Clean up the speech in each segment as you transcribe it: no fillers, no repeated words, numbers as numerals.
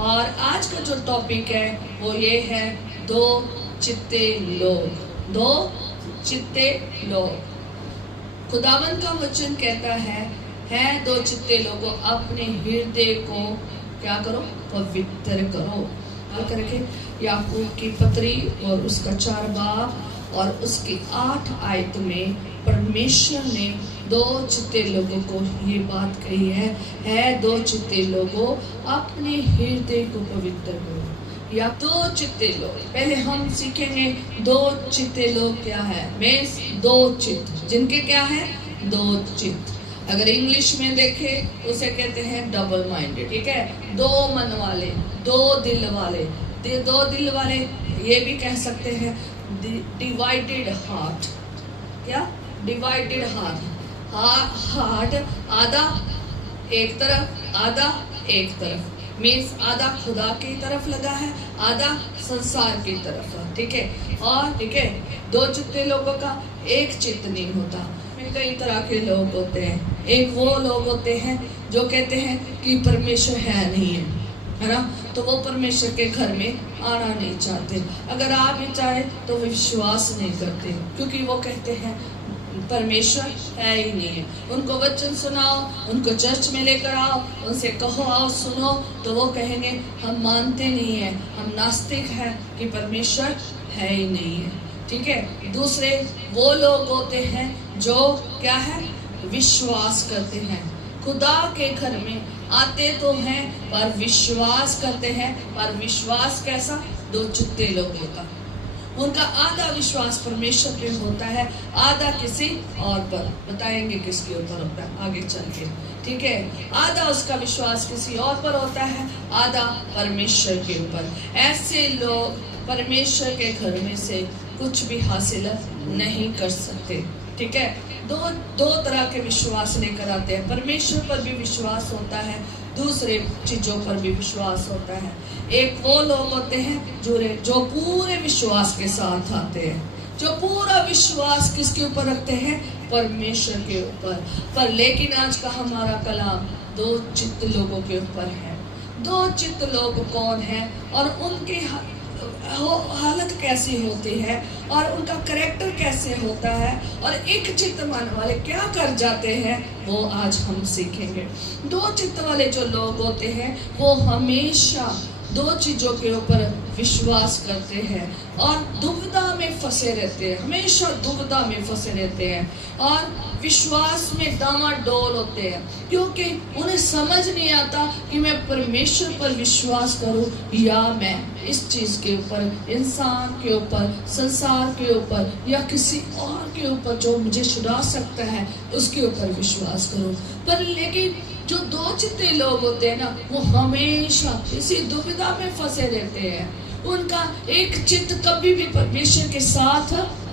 और आज का जो टॉपिक है वो ये है दो चित्ते लोग। दो चित्ते लोग। खुदावंद का वचन कहता है दो चित्ते लोगों, अपने हृदय को क्या करो? पवित्र करो। करके याकूब की पत्री और उसका 4 बाब और उसकी 8 आयत में परमेश्वर ने दो चित्ते लोगों को ये बात कही है दो चित्ते लोगों, अपने हृदय को पवित्र करो। या दो चित्ते लोग, पहले हम सीखेंगे दो चित्ते लोग क्या है। मैं दो चित्त, जिनके क्या है? दो चित्त। अगर इंग्लिश में देखें तो उसे कहते हैं डबल माइंडेड। ठीक है, दो मन वाले, दो दिल वाले। दो दिल वाले ये भी कह सकते हैं डिवाइडेड हार्ट। क्या? Divided heart. आधा एक तरफ, आधा एक तरफ। मीन्स आधा खुदा की तरफ लगा है, आधा संसार की तरफ। ठीक है, और ठीक है, दो चित्ते लोगों का एक चित्त नहीं होता। कई तरह के लोग होते हैं। एक वो लोग होते हैं जो कहते हैं कि परमेश्वर है नहीं है ना, तो वो परमेश्वर के घर में आना नहीं चाहते। अगर आ भी चाहे तो विश्वास नहीं करते, क्योंकि वो कहते हैं परमेश्वर है ही नहीं है। उनको वचन सुनाओ, उनको चर्च में लेकर आओ, उनसे कहो आओ सुनो, तो वो कहेंगे हम मानते नहीं है, हम नास्तिक हैं कि परमेश्वर है ही नहीं है। ठीक है, दूसरे वो लोग होते हैं जो क्या है? विश्वास करते हैं। खुदा के घर में आते तो हैं पर विश्वास करते हैं। पर विश्वास कैसा? दो चित्ते लोगों का। उनका आधा विश्वास परमेश्वर पे होता है, आधा किसी और पर। बताएंगे किसके ऊपर होता है आगे चल के। ठीक है, आधा उसका विश्वास किसी और पर होता है, आधा परमेश्वर के ऊपर। ऐसे लोग परमेश्वर के घर में से कुछ भी हासिल नहीं कर सकते। ठीक है, दो तरह के विश्वास लेकर आते हैं। परमेश्वर पर भी विश्वास होता है, दूसरे चीजों पर भी विश्वास होता है। एक वो लोग होते हैं जो पूरे विश्वास के साथ आते हैं, जो पूरा विश्वास किसके ऊपर रखते हैं? परमेश्वर के ऊपर। पर लेकिन आज का हमारा कलाम दो चित्त लोगों के ऊपर है। दो चित्त लोग कौन है और उनके हालत कैसी होती है और उनका करैक्टर कैसे होता है और एक चित्त मन वाले क्या कर जाते हैं, वो आज हम सीखेंगे। दो चित्त वाले जो लोग होते हैं वो हमेशा दो चीजों के ऊपर विश्वास करते हैं और दुविधा में फंसे रहते हैं। हमेशा दुविधा में फंसे रहते हैं और विश्वास में डामाडोल होते हैं, क्योंकि उन्हें समझ नहीं आता कि मैं परमेश्वर पर विश्वास करूं या मैं इस चीज के ऊपर, इंसान के ऊपर, संसार के ऊपर या किसी और के ऊपर जो मुझे छुड़ा सकता है उसके ऊपर विश्वास करूं। पर लेकिन जो दो चित्ते लोग होते हैं ना, वो हमेशा इसी दुविधा में फंसे रहते हैं। उनका एक चित्त कभी भी परमेश्वर के साथ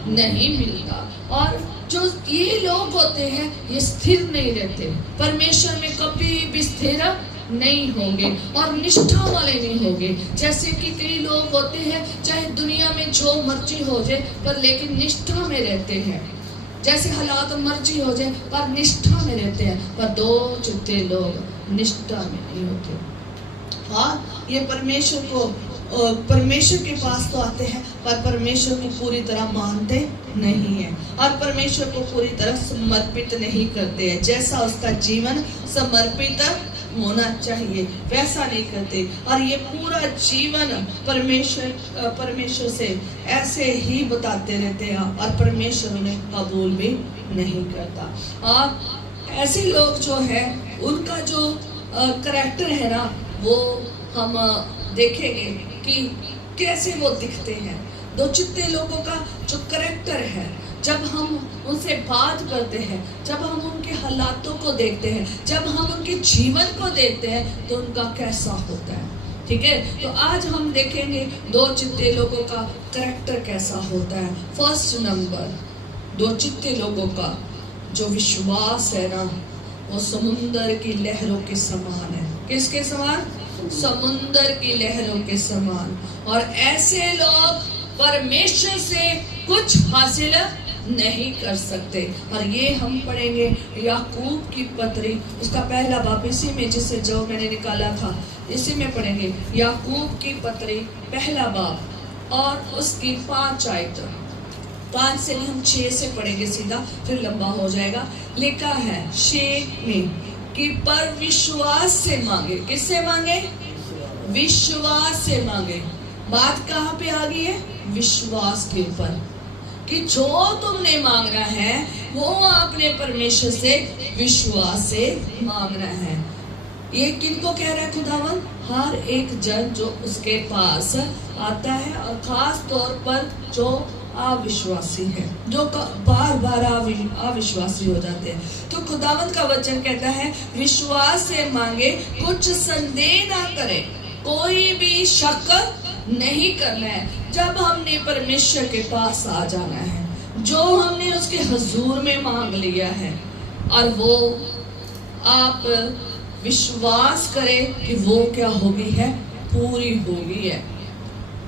नहीं मिलता। और जो ये लोग होते हैं ये स्थिर नहीं रहते, परमेश्वर में कभी भी स्थिर नहीं होंगे और निष्ठा वाले नहीं होंगे। जैसे कि कई लोग होते हैं चाहे दुनिया में जो मर्जी हो जाए पर लेकिन निष्ठा में रहते हैं, जैसे हालात मर्जी हो जाए पर निष्ठा में रहते हैं। पर दो चित्ते लोग निष्ठा में नहीं होते। हाँ, ये परमेश्वर के पास तो आते हैं पर परमेश्वर को पूरी तरह मानते नहीं है और परमेश्वर को पूरी तरह समर्पित नहीं करते हैं। जैसा उसका जीवन समर्पित होना चाहिए वैसा नहीं करते और ये पूरा जीवन परमेश्वर से ऐसे ही बताते रहते हैं और परमेश्वर उन्हें कबूल भी नहीं करता। और ऐसे लोग जो है उनका जो करैक्टर है ना, वो हम देखेंगे कि कैसे वो दिखते हैं। दो चित्ते लोगों का जो करैक्टर है, जब हम उनसे बात करते हैं, जब हम उनके हालातों को देखते हैं, जब हम उनके जीवन को देखते हैं, तो उनका कैसा होता है। ठीक है, तो आज हम देखेंगे दो चित्ते लोगों का करैक्टर कैसा होता है। फर्स्ट नंबर, दो चित्ते लोगों का जो विश्वास है ना, वो समुंदर की लहरों के समान है। किसके समान? समुंदर की लहरों के समान। और ऐसे लोग परमेश्वर से कुछ हासिल नहीं कर सकते। और ये हम पढ़ेंगे याकूब की पत्री, उसका पहला बाब, इसी में जिसे जो मैंने निकाला था इसी में पढ़ेंगे। याकूब की पत्री पहला बाब और उसकी 5 आयत, 5 से नहीं हम 6 से पढ़ेंगे सीधा, फिर लंबा हो जाएगा। लिखा है 6 में कि पर विश्वास से मांगे। किससे मांगे? विश्वास से मांगे। बात कहाँ पे आ गई है? विश्वास के ऊपर, कि जो तुमने मांगना है वो आपने परमेश्वर से विश्वास से मांगना है। ये किनको कह रहा है खुदावन? हर एक जन जो उसके पास आता है, और खास तौर पर जो अविश्वासी है, जो बार बार अविश्वासी हो जाते हैं। तो खुदावंत का वचन कहता है विश्वास से मांगे, कुछ संदेह ना करें, कोई भी शक नहीं करना है। जब हमने परमेश्वर के पास आ जाना है, जो हमने उसके हुजूर में मांग लिया है, और वो आप विश्वास करें कि वो क्या होगी है, पूरी होगी है।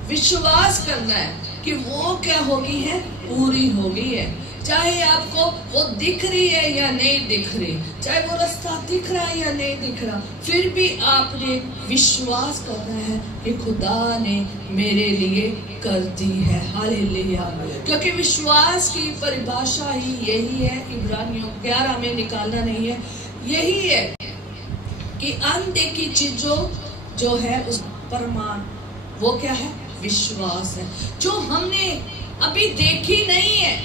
विश्वास करना है कि वो क्या होगी है, पूरी होगी है। चाहे आपको वो दिख रही है या नहीं दिख रही, चाहे वो रास्ता दिख रहा है या नहीं दिख रहा, फिर भी आपने विश्वास करना है कि खुदा ने मेरे लिए कर दी है। हालेलुया। क्योंकि विश्वास की परिभाषा ही यही है, इब्रानियों 11 में निकालना नहीं है, यही है कि अनदेखी चीजों जो है उस प्रमाण, वो क्या है? विश्वास है। जो हमने अभी देखी नहीं है,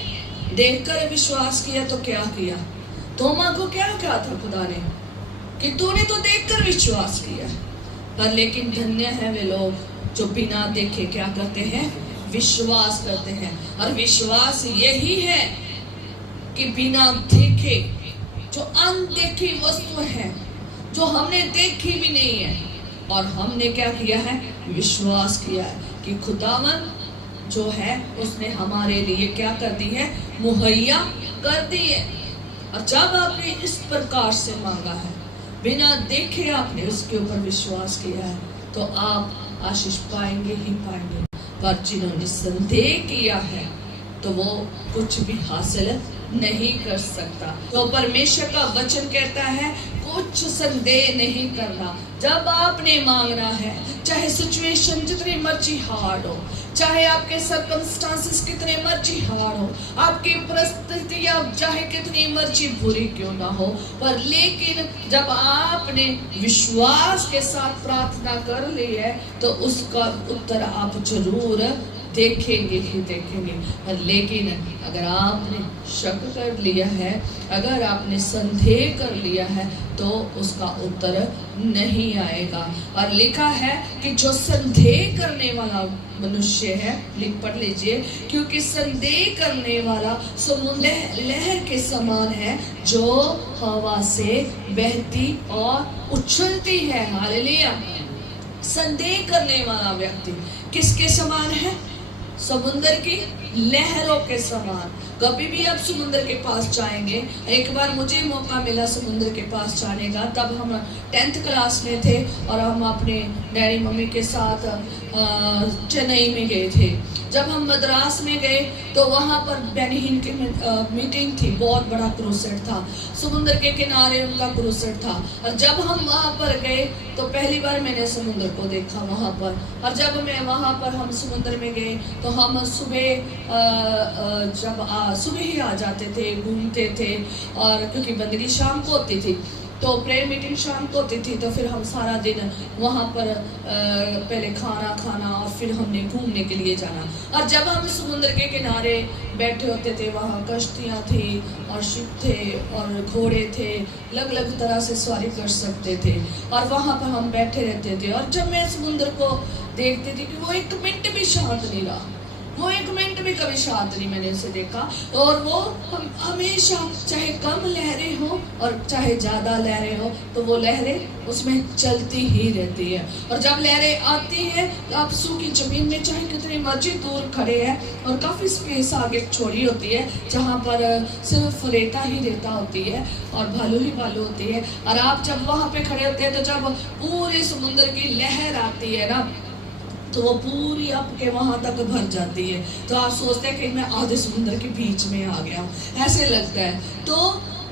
देखकर विश्वास किया तो क्या किया? तोमा को क्या कहा था खुदा ने कि तूने तो देखकर विश्वास किया, पर लेकिन धन्य है वे लोग जो बिना देखे क्या करते हैं? विश्वास करते हैं। और विश्वास यही है कि बिना देखे, जो अनदेखी वस्तु है, जो हमने देखी भी नहीं है, और हमने क्या किया है? विश्वास किया है कि खुदावन जो है उसने हमारे लिए क्या कर दी है? मुहैया कर दी है। और जब आपने इस प्रकार से मांगा है, बिना देखे आपने उसके ऊपर विश्वास किया है, तो आप आशीष पाएंगे ही पाएंगे। पर जिन्होंने संदेह किया है तो वो कुछ भी हासिल नहीं कर सकता। तो परमेश्वर का वचन कहता है कुछ संदेह नहीं करना। जब आपने मांगना है, चाहे सिचुएशन जितनी मर्जी हार्ड हो, चाहे आपके सर्कमस्टांसेस कितने मर्जी हार्ड हो, आपकी परिस्थितियां चाहे कितनी मर्जी बुरी क्यों ना हो, पर लेकिन जब आपने विश्वास के साथ प्रार्थना कर ली है तो उसका उत्तर आप जरूर देखेंगे ही देखेंगे। और लेकिन अगर आपने शक कर लिया है, अगर आपने संदेह कर लिया है, तो उसका उत्तर नहीं आएगा। और लिखा है कि जो संदेह करने वाला मनुष्य है, लिख पढ़ लीजिए, क्योंकि संदेह करने वाला समुद्र लहर के समान है जो हवा से बहती और उछलती है। हालेलुया। संदेह करने वाला व्यक्ति किसके समान है? समुद्र की लहरों के समान। कभी भी आप समुद्र के पास जाएंगे, एक बार मुझे मौका मिला समुद्र के पास जाने का, तब हम 10th क्लास में थे और हम अपने डैडी मम्मी के साथ चेन्नई में गए थे। जब हम मद्रास में गए तो वहाँ पर बेनिहिन की मीटिंग थी, बहुत बड़ा क्रूसेड था, समुद्र के किनारे उनका क्रूसेड था। और जब हम वहाँ पर गए तो पहली बार मैंने समुद्र को देखा वहाँ पर। और जब मैं वहाँ पर हम समुद्र में गए तो हम सुबह जब सुबह ही आ जाते थे, घूमते थे, और क्योंकि बंदगी शाम को होती थी तो प्रेयर मीटिंग शाम को होती थी, तो फिर हम सारा दिन वहाँ पर पहले खाना और फिर हमने घूमने के लिए जाना। और जब हम समुद्र के किनारे बैठे होते थे, वहाँ कश्तियाँ थी और शिप थे और घोड़े थे, अलग अलग तरह से सवारी कर सकते थे, और वहाँ पर हम बैठे रहते थे। और जब मैं समुद्र को देखती थी कि वो 1 मिनट भी शांत नहीं रहा, वो 1 मिनट भी कभी शांत नहीं मैंने उसे देखा। और वो हमेशा चाहे कम लहरें हो और चाहे ज़्यादा लहरें हो, तो वो लहरें उसमें चलती ही रहती है। और जब लहरें आती हैं तो आप सूखी ज़मीन में चाहे कितनी मर्जी दूर खड़े हैं, और काफ़ी स्पेस आगे छोड़ी होती है जहाँ पर सिर्फ रेता ही रेता होती है और भालू ही भालू होती है। और आप जब वहाँ पे खड़े होते हैं तो जब पूरे समुद्र की लहर आती है ना, तो वो पूरी आपके वहां तक भर जाती है। तो आप सोचते हैं कि मैं आधे समुद्र के बीच में आ गया हूँ, ऐसे लगता है। तो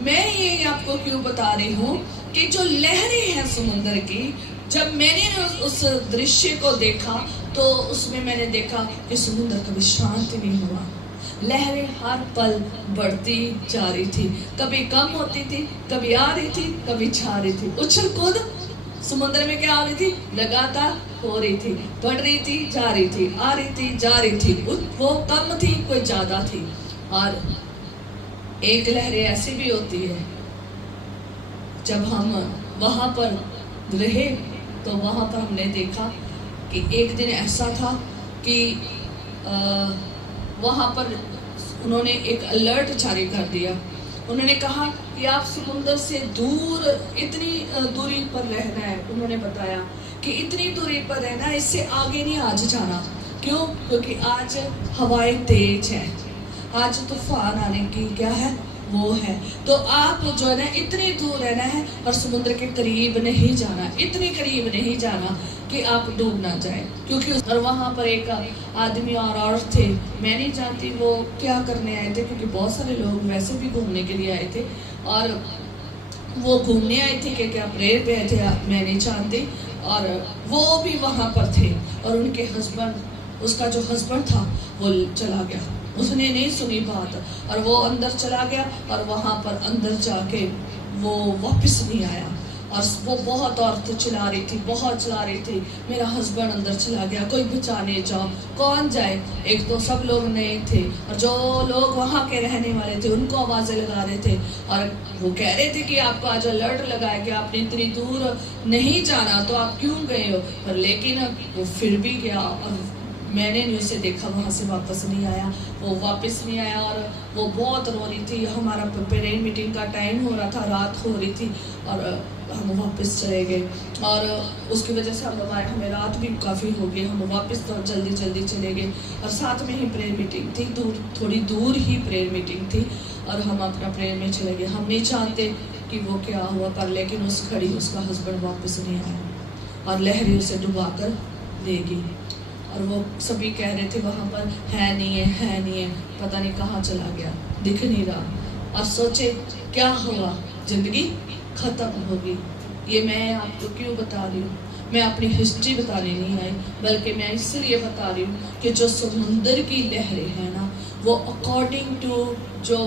मैं ये आपको क्यों बता रही हूँ कि जो लहरें हैं समुद्र की, जब मैंने उस दृश्य को देखा तो उसमें मैंने देखा कि समुद्र कभी शांत नहीं हुआ। लहरें हर पल बढ़ती जा रही थी, कभी कम होती थी, कभी आ रही थी, कभी जा रही थी। उछल कूद समुद्र में क्या हो रही थी, लगातार हो रही थी, बढ़ रही थी, जा रही थी, आ रही थी, जा रही थी। वो कम थी, कोई ज्यादा थी। और एक लहरें ऐसी भी होती है, जब हम वहां पर रहे तो वहां पर हमने देखा कि एक दिन ऐसा था कि वहां पर उन्होंने एक अलर्ट जारी कर दिया। उन्होंने कहा कि आप समुद्र से दूर, इतनी दूरी पर रहना है। उन्होंने बताया कि इतनी दूरी पर रहना है, इससे आगे नहीं आज जाना। क्यों? क्योंकि आज हवाएं तेज है, आज तूफान आने की क्या है, वो है। तो आप जो है ना इतनी दूर रहना है और समुद्र के करीब नहीं जाना, इतने करीब नहीं जाना कि आप डूब ना जाए। क्योंकि और वहां पर एक आदमी और औरत थे, मैं नहीं जानती वो क्या करने आए थे, क्योंकि बहुत सारे लोग वैसे भी घूमने के लिए आए थे और वो घूमने आए थे कि क्या प्रेयर पे आए थे, मैं नहीं जानती। और वो भी वहां पर थे और उनके हस्बैंड, उसका जो हस्बैंड था वो चला गया, उसने नहीं सुनी बात और वो अंदर चला गया और वहां पर अंदर जाके वो वापस नहीं आया। और वो बहुत औरत चिल्ला रही थी, बहुत चिल्ला रही थी, मेरा हस्बैंड अंदर चला गया, कोई बचाने जाओ। कौन जाए? एक तो सब लोग नए थे और जो लोग वहाँ के रहने वाले थे उनको आवाज़ें लगा रहे थे और वो कह रहे थे कि आपको आज अलर्ट लगाया कि आपने इतनी दूर नहीं जाना, तो आप क्यों गए हो? पर लेकिन वो फिर भी गया और मैंने नहीं उसे देखा, वहाँ से वापस नहीं आया, वो वापस नहीं आया। और वो बहुत रो रही थी। हमारा प्रेयर मीटिंग का टाइम हो रहा था, रात हो रही थी और हम वापस चले गए और उसकी वजह से हमें रात भी काफ़ी हो गई। हम वापस तो जल्दी जल्दी चले गए और साथ में ही प्रेयर मीटिंग थी, थोड़ी दूर ही प्रेयर मीटिंग थी और हम अपना प्रेयर में चले गए। हम नहीं जानते कि वो क्या हुआ, पर लेकिन उस घड़ी उसका हस्बैंड वापस नहीं आया और लहरें उसे डुबा कर ले गई। और वो सभी कह रहे थे वहाँ पर है नहीं है, है नहीं है, पता नहीं कहाँ चला गया, दिख नहीं रहा। और सोचे क्या हुआ, जिंदगी खत्म होगी। ये मैं आपको क्यों बता रही हूँ? मैं अपनी हिस्ट्री बताने नहीं आई, बल्कि मैं इसलिए बता रही हूँ कि जो समुंदर की लहरें हैं ना, वो अकॉर्डिंग टू जो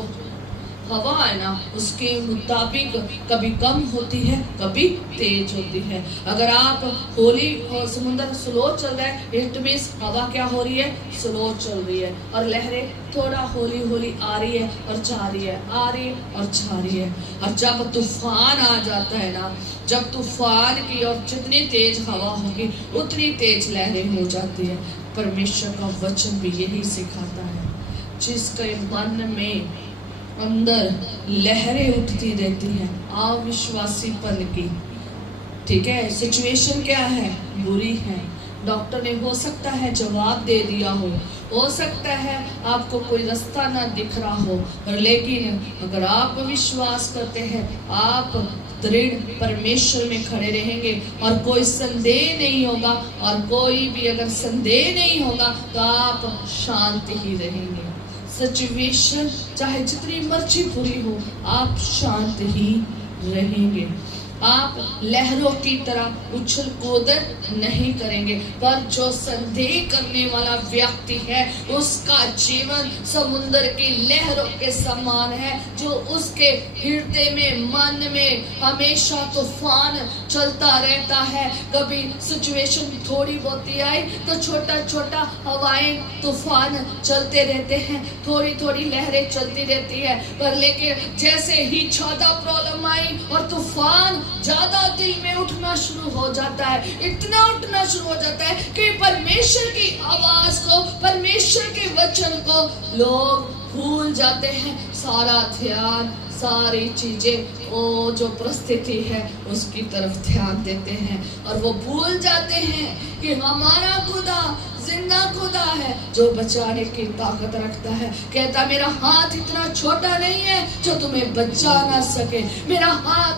हवा है ना उसके मुताबिक कभी कम होती है, कभी तेज होती है। अगर आप होली समुद्र स्लो चल रहा है, इट मींस हवा क्या हो रही है, स्लो चल रही है और लहरें थोड़ा होली होली आ रही है और जा रही है, आ रही है और जा रही है। और जब तूफान आ जाता है ना, जब तूफान की और जितनी तेज हवा होगी उतनी तेज लहरें हो जाती है। परमेश्वर का वचन भी यही सिखाता है, जिसके मन में अंदर लहरें उठती रहती हैं अविश्वासीपन की, ठीक है, सिचुएशन क्या है, बुरी है, डॉक्टर ने हो सकता है जवाब दे दिया हो सकता है आपको कोई रास्ता ना दिख रहा हो, पर लेकिन अगर आप विश्वास करते हैं, आप दृढ़ परमेश्वर में खड़े रहेंगे और कोई संदेह नहीं होगा, और कोई भी अगर संदेह नहीं होगा तो आप शांत ही रहेंगे। सिचुएशन चाहे जितनी मर्जी बुरी हो, आप शांत ही रहेंगे। आप लहरों की तरह उछल कूद नहीं करेंगे, पर जो संदेह करने वाला व्यक्ति है उसका जीवन समुद्र की लहरों के समान है, जो उसके हृदय में, मन में हमेशा तूफान चलता रहता है। कभी सिचुएशन थोड़ी बहुत आई तो छोटा छोटा हवाएं तूफान चलते रहते हैं, थोड़ी थोड़ी लहरें चलती रहती है, पर लेकिन जैसे ही ज्यादा प्रॉब्लम आई और तूफान ज्यादा दिल में उठना शुरू हो जाता है, इतना उठना शुरू हो जाता है कि परमेश्वर की आवाज को, परमेश्वर के वचन को लोग भूल जाते हैं। सारा ध्यान, सारी चीजें, वो जो परिस्थिति है उसकी तरफ ध्यान देते हैं और वो भूल जाते हैं कि हमारा खुदा जिंदा खुदा है जो बचाने की ताकत रखता है। कहता मेरा हाथ इतना छोटा नहीं है जो तुम्हें बचा ना सके, मेरा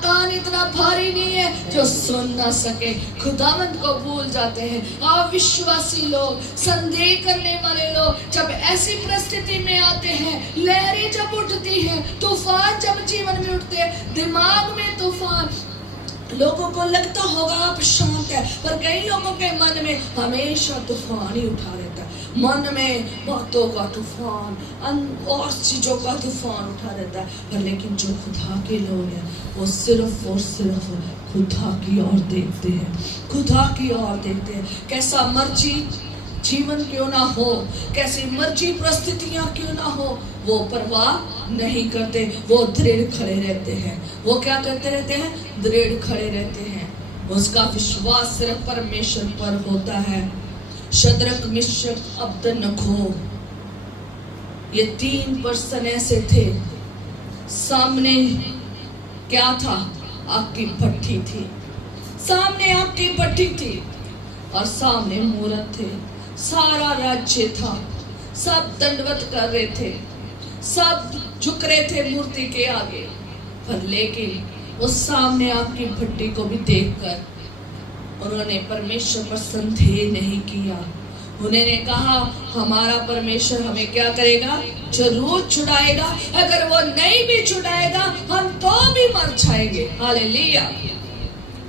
कान इतना भारी नहीं है जो सुन ना सके। खुदावंद को भूल जाते हैं। अविश्वासी लोग, संदेह करने वाले लोग जब ऐसी परिस्थिति में आते हैं, लहरें जब उठती हैं, तूफान जब जीवन में उठते हैं, दिमाग में तूफान, लोगों को लगता होगा आप शांत है, पर कई लोगों के मन में हमेशा तूफान ही उठा रहता है। मन में बातों का तूफान, और चीजों का तूफान उठा रहता है। पर लेकिन जो खुदा के लोग हैं वो सिर्फ और सिर्फ खुदा की ओर देखते हैं, खुदा की ओर देखते हैं। कैसा मर्जी जीवन क्यों ना हो, कैसी मर्जी परिस्थितियां क्यों ना हो, वो परवाह नहीं करते, वो दृढ़ खड़े रहते हैं। वो क्या करते रहते हैं? दृढ़ खड़े रहते हैं। उसका विश्वास सिर्फ परमेश्वर पर होता है। शद्रक, मिशक, अबदनगो, ये 3 पर्सन ऐसे थे। सामने क्या था? आग की भट्ठी थी, सामने आग की भट्ठी थी और सामने मूरत थे। सारा राज्य था, सब दंडवत कर रहे थे, सब झुक रहे थे मूर्ति के आगे। पर लेकिन उस सामने आग की भट्टी को भी देखकर उन्होंने परमेश्वर पर संदेह नहीं किया। उन्होंने कहा हमारा परमेश्वर हमें क्या करेगा? जरूर छुड़ाएगा। अगर वो नहीं भी छुड़ाएगा हम तो भी मर जाएंगे। हालेलुया,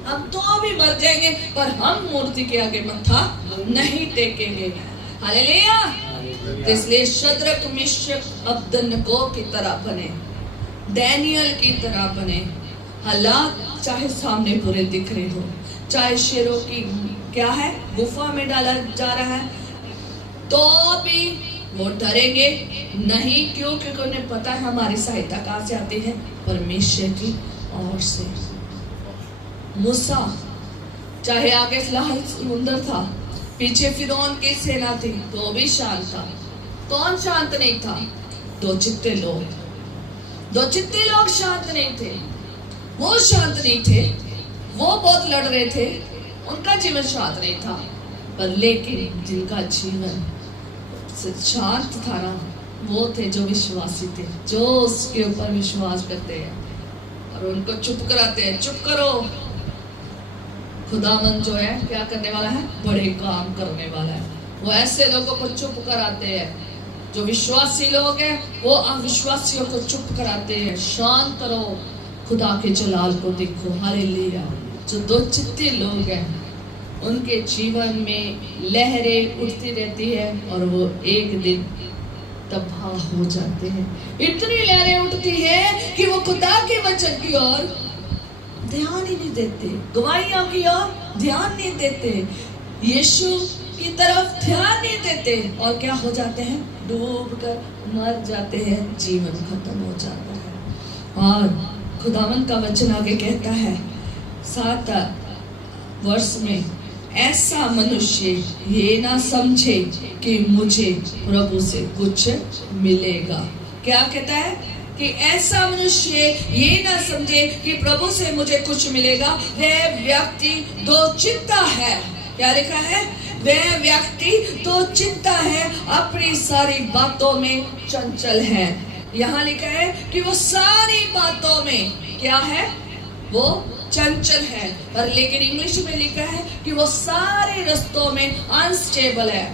हम तो भी मर जाएंगे, पर हम मूर्ति के आगे मत्था नहीं टेकेंगे। हालेलुया। इसलिए शद्रक, मिशक, अबदनगो की तरह बने, डैनियल की तरह बने। हालात चाहे सामने बुरे दिख रहे हो, चाहे शेरों की क्या है गुफा में डाला जा रहा है, तो भी वो डरेंगे नहीं। क्यों? क्योंकि उन्हें पता है हमारी सहायता कहाँ से आती है? परमेश्वर की ओर से। मूसा चाहे आगे लाल समुंदर था, पीछे फिरौन की सेना थी, तो भी शांत था। कौन शांत नहीं था? 2 चित्ते लोग। 2 चित्ते लोग शांत नहीं थे। वो शांत नहीं थे, वो बहुत लड़ रहे थे, उनका जीवन शांत नहीं था। पर लेकिन जिनका जीवन शांत था ना, वो थे जो विश्वासी थे, जो उसके ऊपर विश्वास करते हैं और उनको चुप कराते हैं। चुप करो, खुदावंद जो है क्या करने वाला है? बड़े काम करने वाला है। वो ऐसे लोगों को चुप कराते हैं। जो विश्वासी लोग हैं वो अविश्वासियों को चुप कराते हैं। शांत रहो, खुदा के जलाल को देखो। हालेलुया। जो 2 चित्ते लोग हैं उनके जीवन में लहरें उठती रहती है और वो एक दिन तबाह हो जाते हैं। इतनी लहरें उठती है कि वो खुदा के वचन की ओर ध्यान ही नहीं देते, गवाहियों की ओर ध्यान नहीं देते, यीशु की तरफ ध्यान नहीं देते, और क्या हो जाते हैं? डूब कर मर जाते हैं, जीवन खत्म हो जाता है। और खुदावंद का वचन आगे कहता है 7 वर्ष में, ऐसा मनुष्य ये ना समझे कि मुझे प्रभु से कुछ मिलेगा। क्या कहता है? कि ऐसा मनुष्य ये ना समझे कि प्रभु से मुझे कुछ मिलेगा। वह व्यक्ति 2 चिंता है। क्या लिखा है? वह व्यक्ति 2 चिंता है, अपनी सारी बातों में चंचल है। यहाँ लिखा है कि वो सारी बातों में क्या है? वो चंचल है। पर लेकिन इंग्लिश में लिखा है कि वो सारे रास्तों में अनस्टेबल है।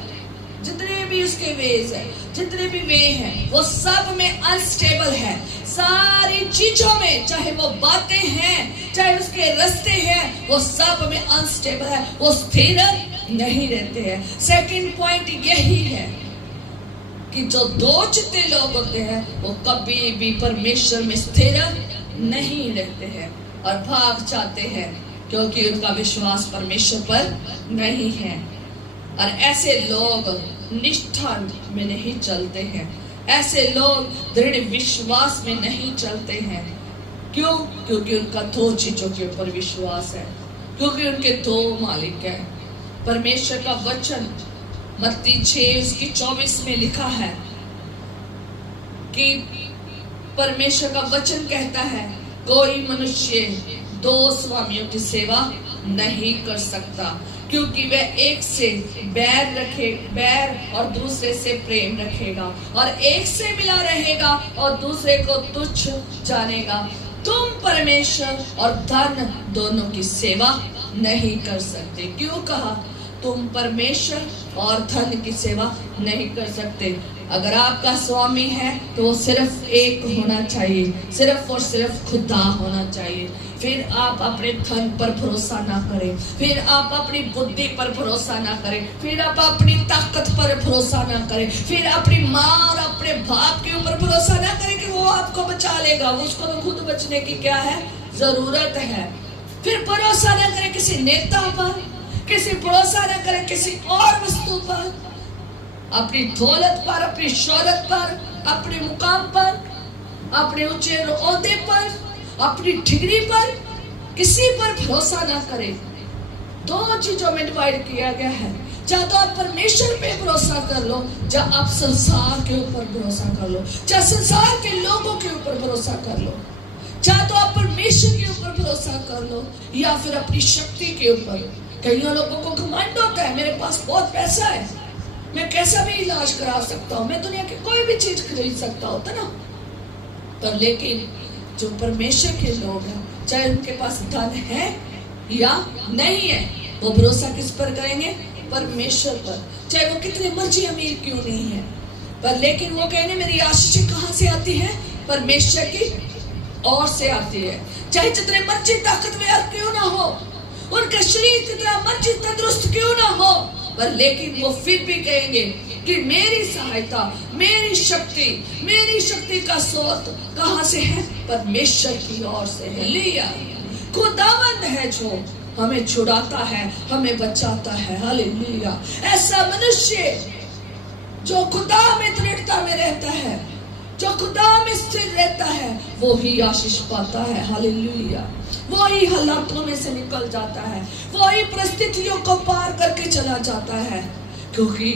जितने भी उसके वेज है, जितने भी वे हैं, वो सब में अनस्टेबल है। सारी चीजों में, चाहे वो बातें हैं, चाहे उसके रास्ते हैं, वो सब में अनस्टेबल है। वो स्थिर नहीं रहते हैं। सेकंड पॉइंट यही है कि जो 2 चित्ते लोग होते हैं वो कभी भी परमेश्वर में स्थिर नहीं रहते हैं और भाग जाते हैं, क्योंकि उनका विश्वास परमेश्वर पर नहीं है। और ऐसे लोग निष्ठा में नहीं चलते हैं, ऐसे लोग दृढ़ विश्वास में नहीं चलते हैं। क्यों? क्योंकि उनका 2 चीजों के ऊपर विश्वास है, क्योंकि उनके 2 मालिक हैं। परमेश्वर का वचन मत्ती 6:24 में लिखा है कि परमेश्वर का वचन कहता है कोई मनुष्य 2 स्वामियों की सेवा नहीं कर सकता। क्योंकि वह एक से बैर और दूसरे से प्रेम रखेगा, और एक से मिला रहेगा और दूसरे को तुच्छ जानेगा। तुम परमेश्वर और धन दोनों की सेवा नहीं कर सकते। क्यों कहा? तुम परमेश्वर और धन की सेवा नहीं कर सकते। अगर आपका स्वामी है तो वो सिर्फ एक होना चाहिए, सिर्फ और सिर्फ खुदा होना चाहिए। फिर आप अपने धन पर भरोसा ना करें, फिर आप अपनी बुद्धि पर भरोसा ना करें, फिर आप अपनी ताकत पर भरोसा ना करें, फिर अपनी माँ और अपने बाप के ऊपर भरोसा ना करें कि वो आपको बचा लेगा। उसको तो खुद बचने की क्या है, जरूरत है। फिर भरोसा ना करें किसी नेता पर, किसी भरोसा ना करें किसी और वस्तु पर, अपनी दौलत पर, अपनी शोहरत पर, अपने मुकाम पर, अपने ऊंचे ओहदे पर, अपनी डिग्री पर, किसी पर भरोसा ना करें। दो चीजों में डिवाइड किया गया है। चाहे तो आप परमेश्वर पे भरोसा कर लो, चाहे आप संसार के ऊपर भरोसा कर लो, चाहे संसार के लोगों के ऊपर भरोसा कर लो, चाहे तो आप परमेश्वर के ऊपर भरोसा कर लो या फिर अपनी शक्ति के ऊपर। कई लोगों को घमंड होता है, मेरे पास बहुत पैसा है, मैं कैसा भी इलाज करा सकता हूँ, मैं दुनिया की कोई भी चीज खरीद सकता होता ना। पर लेकिन जो परमेश्वर के लोग हैं, चाहे उनके पास धन है या नहीं है, वो भरोसा किस पर करेंगे? परमेश्वर पर। चाहे वो कितने मर्जी अमीर क्यों नहीं है, पर लेकिन वो कहेंगे मेरी आशीष कहाँ से आती है? परमेश्वर की ओर से आती है। चाहे जितने मर्जी ताकतवर क्यों ना हो, उनका शरीर कितना मर्जी तंदुरुस्त क्यों ना हो, पर लेकिन वो फिर भी कहेंगे कि मेरी सहायता, मेरी शक्ति का स्रोत कहाँ से है? परमेश्वर की ओर से है। लिया खुदावंद है जो हमें छुड़ाता है, हमें बचाता है। हालेलुया। ऐसा मनुष्य जो खुदा में दृढ़ता में रहता है, जो खुदा में स्थिर रहता है, वो ही आशीष पाता है। हालेलुया। वो ही हालातों में से निकल जाता है, वो ही परिस्थितियों को पार करके चला जाता है, क्योंकि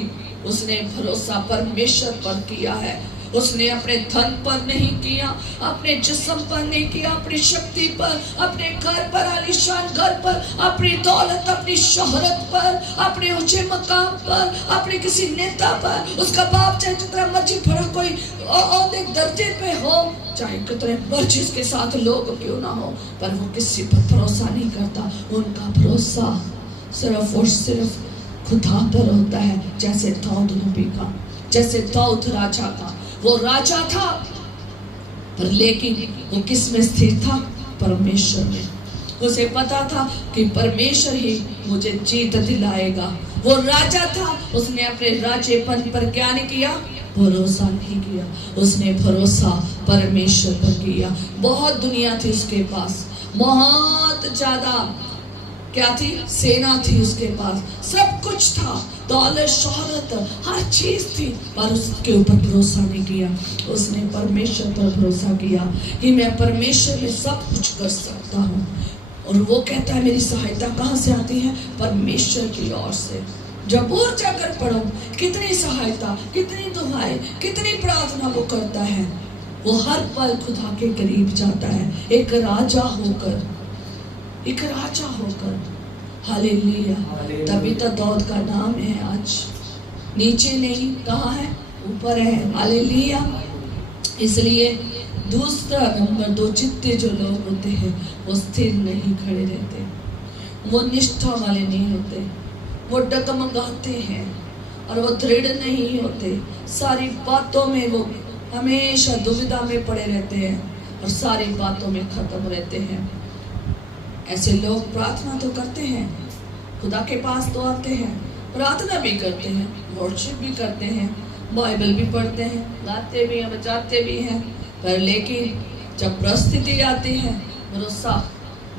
उसने भरोसा परमेश्वर पर किया है। उसने अपने धन पर नहीं किया, अपने जिस्म पर नहीं किया, अपनी शक्ति पर, अपने घर पर, आलीशान घर पर, अपनी दौलत, अपनी शोहरत पर, अपने ऊंचे मकाम पर, अपने किसी नेता पर। उसका बाप चाहे जितना मर्जी बड़ा कोई औहदे दर्जे पे हो, चाहे कितने मर्जी उसके साथ लोग क्यों ना हो, पर वो किसी पर भरोसा नहीं करता। उनका भरोसा सिर्फ और सिर्फ खुदा पर होता है। जैसे दाऊद नबी का, जैसे दाऊद राजा का, वो राजा था पर लेकिन वो किस में स्थिर था? परमेश्वर में। उसे पता था कि परमेश्वर ही मुझे जीत दिलाएगा। वो राजा था, उसने अपने राज्यपन पर क्या नहीं किया? भरोसा नहीं किया। उसने भरोसा परमेश्वर पर किया। बहुत दुनिया थी उसके पास, बहुत ज्यादा क्या थी? सेना थी उसके पास, सब कुछ था, दौलत, शोहरत, हर चीज थी, पर उसके ऊपर भरोसा नहीं किया। उसने परमेश्वर पर भरोसा किया कि मैं परमेश्वर में सब कुछ कर सकता हूँ। और वो कहता है मेरी सहायता कहाँ से आती है? परमेश्वर की ओर से। जब और जाकर पढ़ो कितनी सहायता, कितनी दुआएं, कितनी प्रार्थना वो करता है। वो हर पल खुदा के करीब जाता है, एक राजा होकर, एक राजा होकर। हालेलुया। तभी तो दाऊद का नाम है आज, नीचे नहीं, कहाँ है? ऊपर है। हालेलुया। इसलिए दूसरा नंबर, दो चित्ते जो लोग होते हैं वो स्थिर नहीं खड़े रहते, वो निष्ठा वाले नहीं होते, वो डगमगाते हैं और वो दृढ़ नहीं होते। सारी बातों में वो हमेशा दुविधा में पड़े रहते हैं और सारी बातों में खत्म रहते हैं। ऐसे लोग प्रार्थना तो करते हैं, खुदा के पास तो आते हैं, प्रार्थना भी करते हैं, वर्शिप भी करते हैं, बाइबल भी पढ़ते हैं, गाते भी हैं, बजाते भी हैं, पर लेकिन जब परिस्थिति आती है भरोसा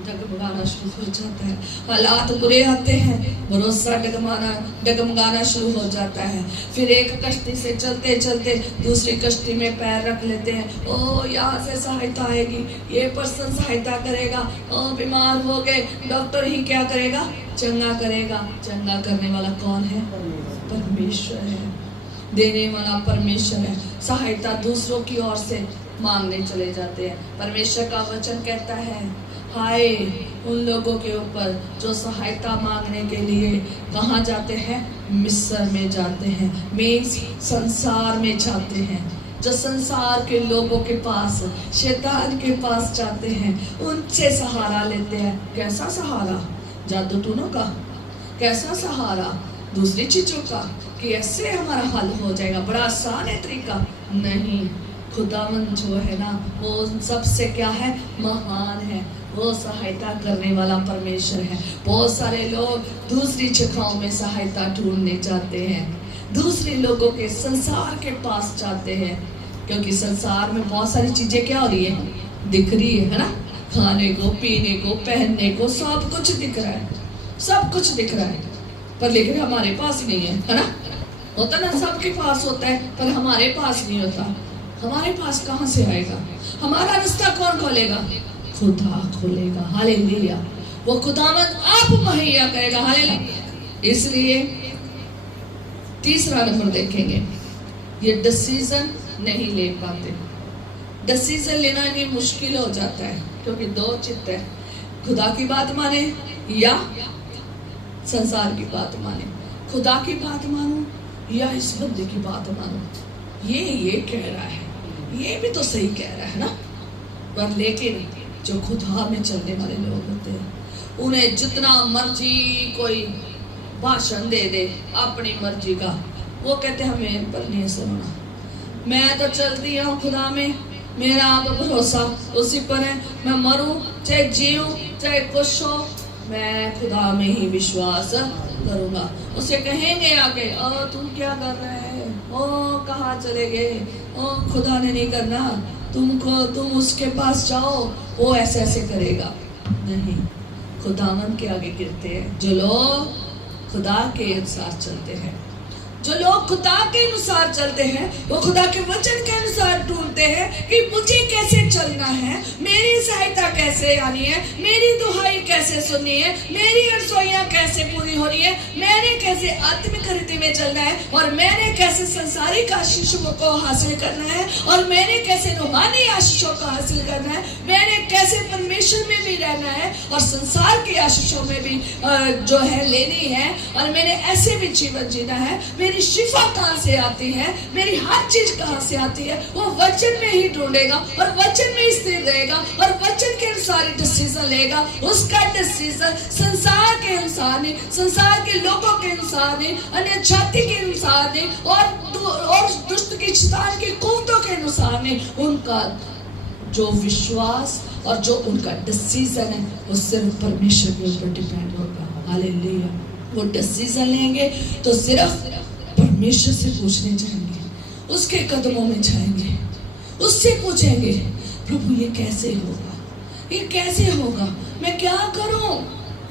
डगमगाना शुरू हो जाता है। हालात बुरे आते हैं, भरोसा डगमगाना शुरू हो जाता है। फिर एक कश्ती से चलते चलते दूसरी कश्ती में पैर रख लेते हैं। ओ यहाँ से सहायता आएगी, ये पर्सन सहायता करेगा, ओ बीमार हो गए, डॉक्टर ही क्या करेगा? चंगा करेगा। चंगा करने वाला कौन है? परमेश्वर है, देने वाला परमेश्वर है। सहायता दूसरों की ओर से मांगने चले जाते हैं। परमेश्वर का वचन कहता है हाय उन लोगों के ऊपर जो सहायता मांगने के लिए कहाँ जाते हैं, मिस्र में जाते हैं, मीन्स संसार में जाते हैं। जो संसार के लोगों के पास, शैतान के पास जाते हैं, उनसे सहारा लेते हैं। कैसा सहारा? जादू टूनों का? कैसा सहारा? दूसरी चीजों का, कि ऐसे हमारा हल हो जाएगा, बड़ा आसान है तरीका। नहीं, खुदावंद जो है ना वो सबसे क्या है, महान है। वो सहायता करने वाला परमेश्वर है। बहुत सारे लोग दूसरी जगहों में सहायता ढूंढने जाते हैं, दूसरे लोगों के, संसार के पास जाते हैं, क्योंकि संसार में बहुत सारी चीजें क्या हो रही है, दिख रही है ना, खाने को, पीने को, पहनने को, सब कुछ दिख रहा है, सब कुछ दिख रहा है, पर लेकिन हमारे पास नहीं है ना। होता ना, सबके पास होता है पर हमारे पास नहीं होता। हमारे पास कहाँ से आएगा? हमारा रास्ता कौन खोलेगा? खुदा खोलेगा। हालेलुया। वो खुदावंद आप मुहैया करेगा। हालेलुया। इसलिए तीसरा नंबर देखेंगे, ये डिसीजन नहीं ले पाते। डिसीजन लेना इन्हें मुश्किल हो जाता है, क्योंकि दो चित्त है, खुदा की बात माने या संसार की बात माने, खुदा की बात मानो या इस बंदे की बात मानो। ये कह रहा है, ये भी तो सही कह रहा है ना, पर लेकिन जो खुदा में चलने वाले लोग होते हैं, उन्हें जितना मर्जी कोई भाषण दे दे अपनी मर्जी का, वो कहते हमें पर नहीं सुनना। मैं तो चलती हूँ खुदा में, मेरा आप भरोसा उसी पर है। मैं मरूं चाहे जीऊं चाहे कुछ हो, मैं खुदा में ही विश्वास करूंगा। उसे कहेंगे आगे, ओ तुम क्या कर रहे हैं, ओ कहाँ चले गए, ओ खुदा ने नहीं करना, तुम उसके पास जाओ, वो ऐसे ऐसे करेगा। नहीं, खुदावन के आगे गिरते हैं जो लोग खुदा के अनुसार चलते हैं। जो लोग खुदा के अनुसार चलते हैं, वो खुदा के वचन के अनुसार ढूंढते हैं कि मुझे कैसे चलना है, मेरी सहायता कैसे आनी है, मेरी दुहाई कैसे सुननी है, मेरी रसोइयां कैसे पूरी हो रही है, मैंने कैसे आत्मिक रीति में चलना है, और मैंने कैसे संसारिक आशीषों को हासिल करना है, और मैंने कैसे रूहानी आशीषों को हासिल करना है, मैंने कैसे परमेश्वर में भी रहना है और संसार की आशीषों में भी जो है लेनी है, और मैंने ऐसे भी जीवन जीना है। मेरी शिफा कहाँ से आती है, मेरी हर चीज कहाँ से आती है, वो वचन में ही ढूंढेगा और वचन में स्थिर रहेगा और वचन के अनुसार ही डिसीजन लेगा। उसका डिसीजन संसार के अनुसार नहीं, संसार के लोगों के अनुसार नहीं, अन्य जाति के अनुसार नहीं, और दुष्ट की शैतान की कुव्वतों के अनुसार नहीं। उनका जो विश्वास और जो उनका डिसीजन है, वो सिर्फ परमेश्वर के ऊपर डिपेंड होगा। हालेलुया। वो डिसीजन लेंगे तो सिर्फ परमेश्वर से पूछने जाएंगे, उसके कदमों में जाएंगे, उससे पूछेंगे, प्रभु ये कैसे होगा, ये कैसे होगा, मैं क्या करूं?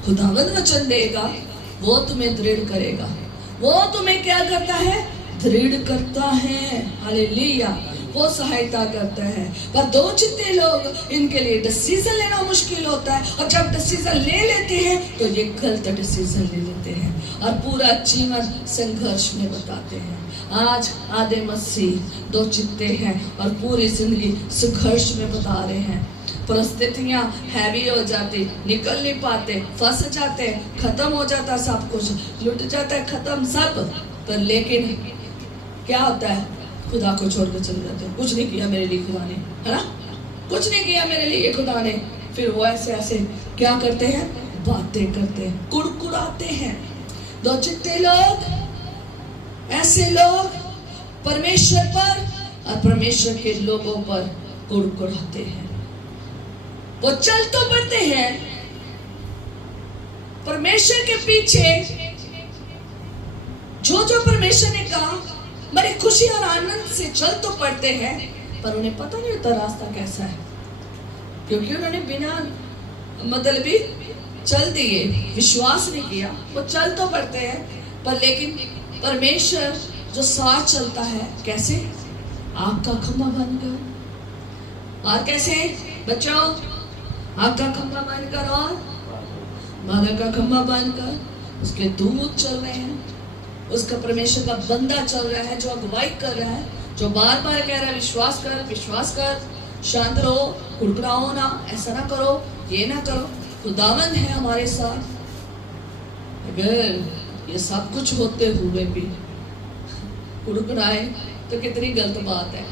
खुदावंद वचन देगा, वो तुम्हें दृढ़ करेगा। वो तुम्हें क्या करता है? दृढ़ करता है। हालेलुया। वो सहायता करता है। पर दो चित्ते लोग, इनके लिए डिसीजन लेना मुश्किल होता है, और जब डिसीजन ले लेते हैं तो ये गलत डिसीजन ले लेते हैं और पूरा जीवन संघर्ष में बताते हैं। आज आधे मसीह दो चित्ते हैं और पूरी जिंदगी संघर्ष में बता रहे हैं। परिस्थितियां हैवी हो जाती, निकल नहीं पाते, फंस जाते, खत्म हो जाता, सब कुछ लुट जाता है, खत्म सब। पर लेकिन क्या होता है? खुदा को छोड़कर चले जाते हैं। कुछ नहीं किया मेरे लिए खुदा ने, है ना, कुछ नहीं किया मेरे लिए खुदा ने। फिर वो ऐसे ऐसे क्या करते हैं? बातें करते हैं, कुड़कुड़ाते हैं। दो चित्ते लोग, ऐसे लोग परमेश्वर पर और परमेश्वर के लोगों पर कुड़कुड़ाते हैं। वो चल तो पड़ते हैं परमेश्वर के पीछे, जो परमेश्वर ने कहा बड़ी खुशी और आनंद से चल तो पड़ते हैं, पर उन्हें पता नहीं होता रास्ता कैसा है, क्योंकि उन्होंने बिना मतलबी चल दिए, विश्वास नहीं किया। वो चल तो पड़ते हैं, पर लेकिन परमेश्वर जो साथ चलता है, कैसे? आग का खंभा बनकर। और कैसे बच्चों? आग का खंभा बनकर और बादल का खंभा बनकर। उसके दूत चल रहे हैं, उसका परमेश्वर का बंदा चल रहा है, जो अगुवाई कर रहा है, जो बार बार कह रहा है विश्वास कर, विश्वास कर, शांत रहो, कुड़कुड़ाओ ना, ऐसा ना करो, ये ना करो। खुदावंद है हमारे साथ। अगर ये सब कुछ होते हुए भी कुड़कुड़ाए तो कितनी गलत बात है।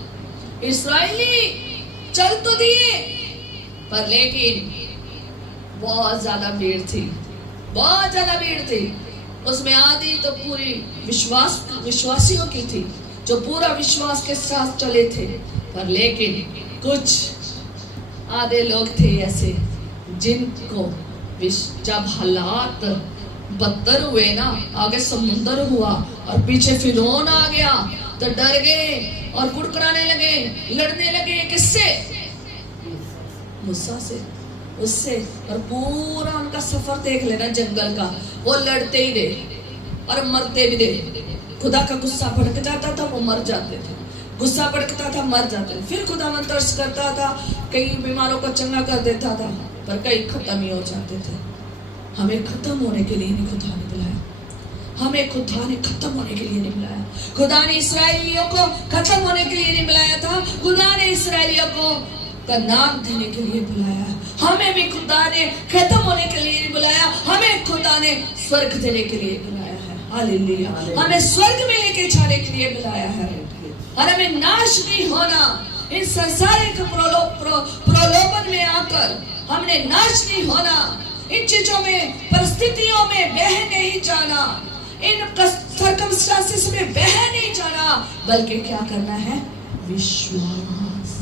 इस्राएली चल तो दिए, पर लेकिन बहुत ज्यादा भीड़ थी, बहुत ज्यादा भीड़ थी। उसमें आधी तो पूरी विश्वासियों की थी, जो पूरा विश्वास के साथ चले थे। पर लेकिन कुछ आधे लोग थे ऐसे जिनको जब हालात बदतर हुए ना, आगे समुंदर हुआ और पीछे फिरौन आ गया, तो डर गए और कुड़कुड़ाने लगे, लड़ने लगे। किससे? मूसा से, उससे। और पूरा उनका सफर देख लेना जंगल का, वो लड़ते ही रहे और मरते भी रहे। खुदा का गुस्सा भड़क जाता था, वो मर जाते थे। गुस्सा भड़कता था, मर जाते थे। फिर खुदा मन तरस करता था, कई बीमारों को चंगा कर देता था, पर कई खत्म ही हो जाते थे। हमें खत्म होने के लिए नहीं खुदा ने बुलाया, हमें खुदा ने खत्म होने के लिए नहीं बुलाया। खुदा ने इसराइलियों को खत्म होने के लिए नहीं बुलाया था, खुदा ने इसराइलियों को का नाम देने के लिए बुलाया। हमें भी खुदा ने खत्म होने के लिए नहीं बुलाया, हमें खुदा ने स्वर्ग देने के लिए बुलाया है। हालेलुया। हमें स्वर्ग में लेके जाने के लिए बुलाया है, और हमें नाश नहीं होना। इन संसारिक प्रलोभन में आकर हमने नाश नहीं होना। इन चीजों में, परिस्थितियों में बह नहीं जाना, इन सर्कमस्टांसेस में बह नहीं जाना, बल्कि क्या करना है? विश्वास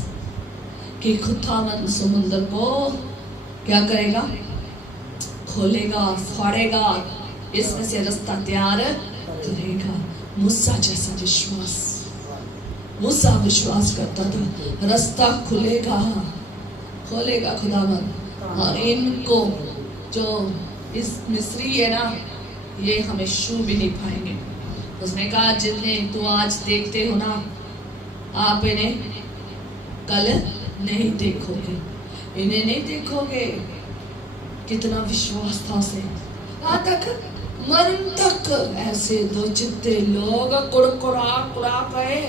कि खुदावंद समुद्र को क्या करेगा? खोलेगा, फाड़ेगा, इसमें से रास्ता तैयार करेगा। मूसा जैसा विश्वास, मूसा विश्वास करता था रास्ता खुलेगा, खोलेगा खुदावंद। और इनको जो इस मिस्री है ना, ये हमें छू भी नहीं पाएंगे। उसने कहा जिन्हें तो आज देखते हो ना, आप इन्हें कल नहीं देखोगे, इन्हें नहीं देखोगे। कितना विश्वास था उसे, यहाँ तक मरण तक ऐसे दो चित्ते लोग कुड़ा गए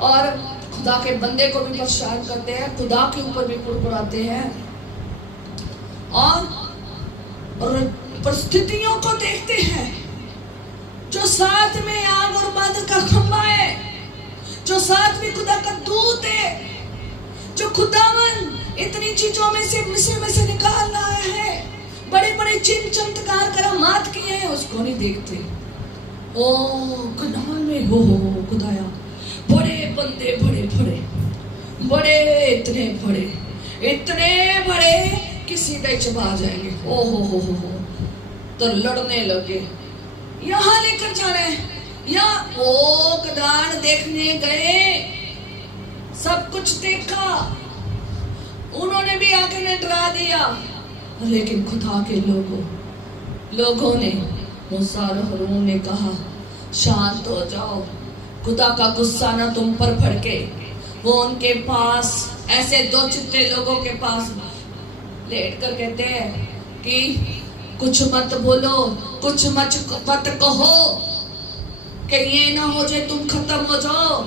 और खुदा के बंदे को भी परेशान करते हैं, खुदा के ऊपर भी कुड़कुड़ाते हैं और परिस्थितियों को देखते हैं। जो साथ में आग और बादल का खंभा है, जो साथ में खुदा का दूत है, जो खुदावन इतनी चीजों में से मिस्र में से निकाल रहा है, बड़े बड़े चिन्ह चमत्कार करामात किए हैं, उसको नहीं देखते। ओ कनान में हो खुदाया, बड़े बंदे, बड़े बड़े बड़े, इतने बड़े कि सीधे चबा जाएंगे। ओ हो तो लड़ने लगे। यहाँ लेकर जा रहे हैं, यहाँ वो कनान देखने गए, सब कुछ देखा, उन्होंने भी आके ने डरा दिया। लेकिन खुदा के लोगों ने, मूसा और हारून ने कहा शांत हो जाओ, खुदा का गुस्सा ना तुम पर भड़के। वो उनके पास, ऐसे दो चित्ते लोगों के पास लेट कर कहते हैं कि कुछ मत बोलो, कुछ मत कहो कि ये ना हो जाए तुम खत्म हो जाओ।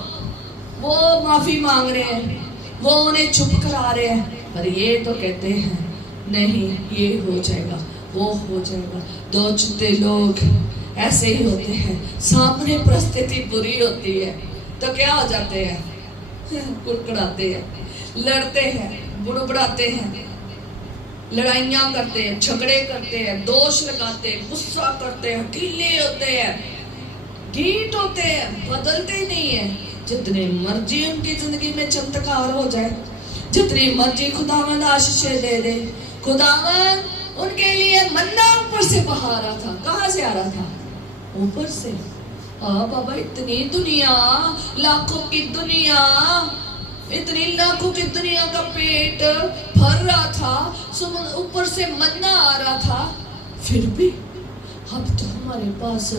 वो माफी मांग रहे हैं, वो उन्हें चुप करा रहे हैं, पर ये तो कहते हैं नहीं, ये हो जाएगा, वो हो जाएगा। दो चित्ते लोग ऐसे ही होते हैं, सामने परिस्थिति बुरी होती है तो क्या हो जाते हैं? कुड़कुड़ाते हैं, लड़ते हैं, बुड़बुड़ाते हैं, लड़ाइयाँ करते हैं, झगड़े करते हैं, दोष लगाते हैं, गुस्सा करते हैं, ढीले होते हैं, ढीठ होते हैं, बदलते नहीं है। जितने मर्जी उनकी जिंदगी में चमत्कार हो जाए, जितनी मर्जी खुदावंद आशीषें दे दे, खुदावंद उनके लिए मन्ना ऊपर से बहा रहा था। कहाँ से आ रहा था? ऊपर से। बाबा, इतनी दुनिया, लाखों की दुनिया, इतनी लाखों की दुनिया का पेट भर रहा था, ऊपर से मन्ना आ रहा था, फिर भी अब तो हमारे पास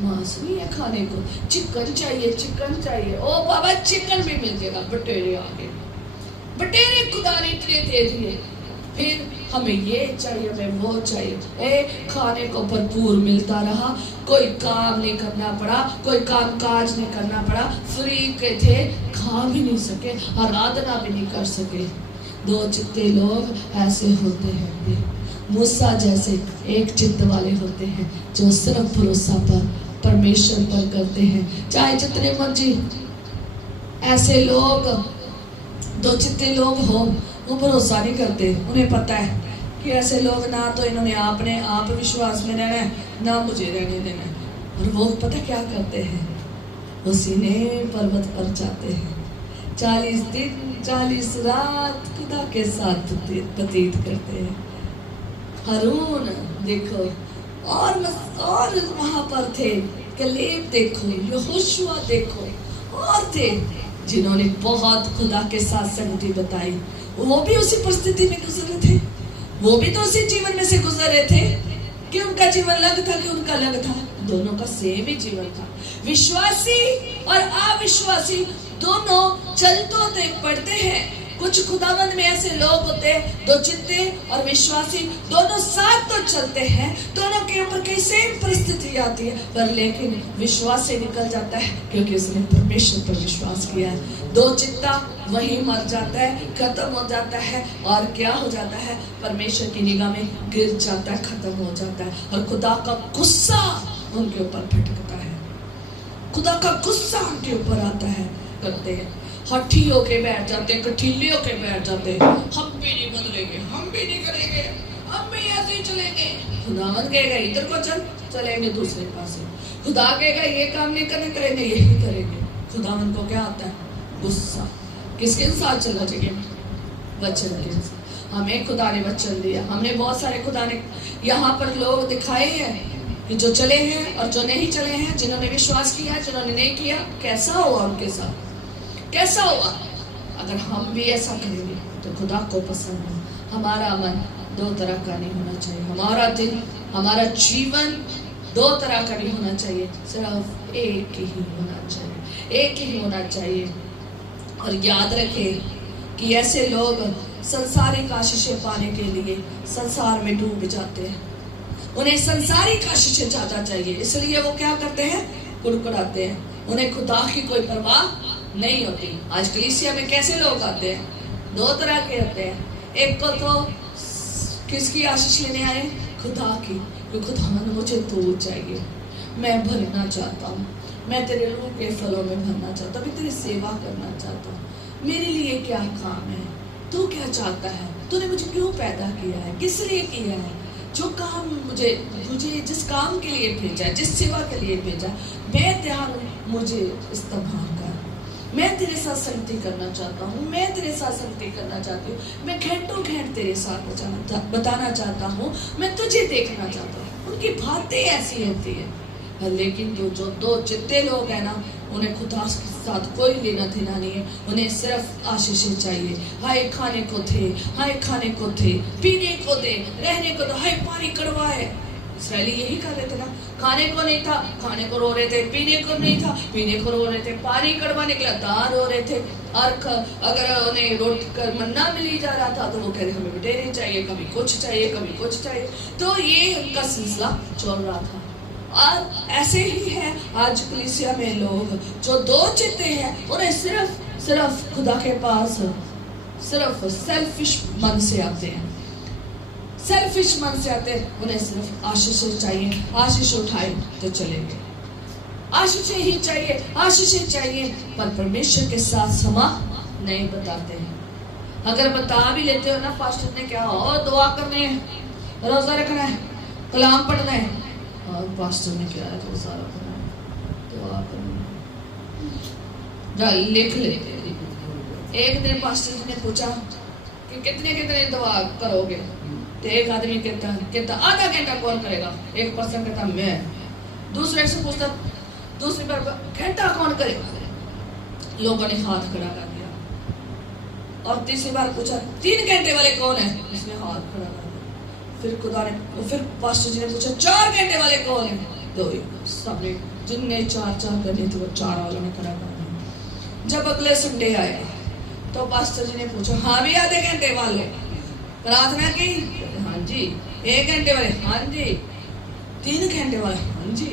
मांस नहीं है खाने को, चिकन चाहिए। ओ बाबा, चिकन भी मिल जाएगा, बटेरे आगे, बटेरे खुदा ने इतने दे दिए, फिर हमें ये चाहिए, हमें वो चाहिए। खाने को भरपूर मिलता रहा, कोई काम नहीं करना पड़ा, कोई काम काज नहीं करना पड़ा, फ्री के थे, खा भी नहीं सके, आराधना भी नहीं कर सके। दो चित्ते लोग ऐसे होते हैं, मूसा जैसे एक चित्त वाले होते हैं जो सिर्फ भरोसा पर परमेश्वर पर करते हैं। चाहे जितने मर्जी ऐसे लोग दो चित्ते लोग हो, वो भरोसा नहीं करते। उन्हें पता है कि ऐसे लोग ना तो इन्होंने आपने आप विश्वास में रहना है, ना मुझे रहने देना है। और वो पता क्या करते हैं, वो सीने पर्वत पर जाते हैं, 40 दिन 40 रात खुदा के साथ व्यतीत करते हैं। हारून देखो, और वहां पर थे कलेब, देखो यहोशुआ, देखो और थे जिन्होंने बहुत खुदा के साथ संगति बताई। वो भी उसी परिस्थिति में गुजरे थे, वो भी तो उसी जीवन में से गुजर रहे थे कि उनका जीवन अलग था कि उनका अलग था, दोनों का सेम ही जीवन था। विश्वासी और अविश्वासी दोनों चलते पड़ते हैं। कुछ खुदावंद में ऐसे लोग होते हैं, दो चित्ते और विश्वासी दोनों साथ तो चलते हैं, दोनों के ऊपर कई सेम परिस्थिति आती है, पर लेकिन विश्वास से निकल जाता है क्योंकि उसने परमेश्वर पर विश्वास किया है। दो चित्ता वहीं मर जाता है, खत्म हो जाता है, और क्या हो जाता है, परमेश्वर की निगाह में गिर जाता है, खत्म हो जाता है, और खुदा का गुस्सा उनके ऊपर फटकता है, खुदा का गुस्सा उनके ऊपर आता है। करते हैं हठी होके बैठ जाते हैं, कठिले होके बैठ जाते हैं, हम भी नहीं बदलेंगे, हम भी नहीं करेंगे, हम भी ऐसे ही चलेंगे। खुदावंद कहेगा इधर को चल, चलेंगे दूसरे पासे। खुदा कहेगा ये काम नहीं करने, करेंगे यही करेंगे। खुदावंद को क्या आता है, गुस्सा। किसके साथ चलना चाहिए, वचन के साथ। हमें खुदा ने वचन दिया, हमने बहुत सारे खुदा ने यहाँ पर लोग दिखाए हैं कि जो चले हैं और जो नहीं चले हैं, जिन्होंने विश्वास किया, जिन्होंने नहीं किया, कैसा हुआ उनके साथ, कैसा हुआ। अगर हम भी ऐसा करेंगे तो खुदा को पसंद है। हमारा मन दो तरह का नहीं होना चाहिए, हमारा दिल, हमारा जीवन दो तरह का नहीं होना चाहिए, सिर्फ एक ही होना चाहिए, एक ही होना चाहिए। और याद रखें कि ऐसे लोग संसारिक आशीषें पाने के लिए संसार में डूब जाते हैं, उन्हें संसारिक आशीषें ज्यादा चाहिए, इसलिए वो क्या करते हैं, कुड़कुड़ाते हैं, उन्हें खुदा की कोई परवाह नहीं होती। आज कलीसिया में कैसे लोग आते हैं, दो तरह के होते हैं। एक को तो किसकी आशीष लेने आए, खुदा की, कि खुदा मुझे तू चाहिए, मैं भरना चाहता हूँ, मैं तेरे रूह के फलों में भरना चाहता हूँ, मैं तेरी सेवा करना चाहता हूँ, मेरे लिए क्या काम है, तू क्या चाहता है, तूने मुझे क्यों पैदा किया है, किस लिए किया है, जो काम मुझे जिस काम के लिए भेजा है, जिस सेवा के लिए भेजा, मैं तैयार हूँ, मुझे इस्तेमाल कर, मैं तेरे साथ संगति करना चाहता हूँ, मैं तेरे साथ संगति करना चाहती हूँ, मैं घंटों घंटे तेरे साथ बताना चाहता हूँ, मैं तुझे देखना चाहता हूँ। उनकी बातें ऐसी होती है। लेकिन जो दो चित्ते लोग हैं ना, उन्हें खुदा के साथ कोई लेना देना नहीं है, उन्हें सिर्फ आशीषें चाहिए। हाय खाने को थे, हाय खाने को थे, पीने को दे, रहने को दो, हाय पानी कड़वा है। इसराइली यही कर रहे थे ना, खाने को नहीं था, खाने को रो रहे थे, पीने को नहीं था, पीने को रो रहे थे, पानी कड़वा निकला, दार रो रहे थे, और अगर उन्हें रोटी का मन्ना मिल ही जा रहा था तो वो कह रहे हमें बटेरे चाहिए, कभी कुछ चाहिए, कभी कुछ चाहिए। तो ये उनका सिलसिला चल रहा था। और ऐसे ही है आज कलीसिया में लोग जो दो चित्ते हैं, उन्हें सिर्फ खुदा के पास सिर्फ सेल्फिश मन से आते हैं, सेल्फिश मन से आते हैं, उन्हें सिर्फ आशीष चाहिए, आशीष उठाए तो चलेंगे, आशीष ही चाहिए, आशीष चाहिए, पर परमेश्वर के साथ समा नहीं बताते हैं। अगर बता भी लेते हो ना, पास्टर ने क्या हो, दुआ करनी है, रोजा रखना है, कलाम पढ़ना है, और पास्टर ने क्या है, रोजा रखना है, दुआ करना है, लिख लेते। एक दिन पास्टर जी ने पूछा कि कितने दुआ करोगे, तो एक आदमी कहता आधा घंटा कौन करेगा, एक पर्सन कहता मैं, दूसरे से पूछता दूसरी बार घंटा कौन करेगा, लोगों ने हाथ खड़ा कर दिया, और तीसरी बार पूछा 3 घंटे वाले कौन है, उसने हाथ खड़ा कर दिया। फिर पास्टर जी ने पूछा 4 घंटे वाले कौन है, तो सबने जिनने 4 करने थे वो 4 वालों ने खड़ा कर दिया। जब अगले संडे आया तो पास्टर जी ने पूछा हाँ भी आधे घंटे वाले प्रार्थना की, हाँ जी, 1 घंटे वाले, हाँ जी, 3 घंटे वाले, हाँ जी,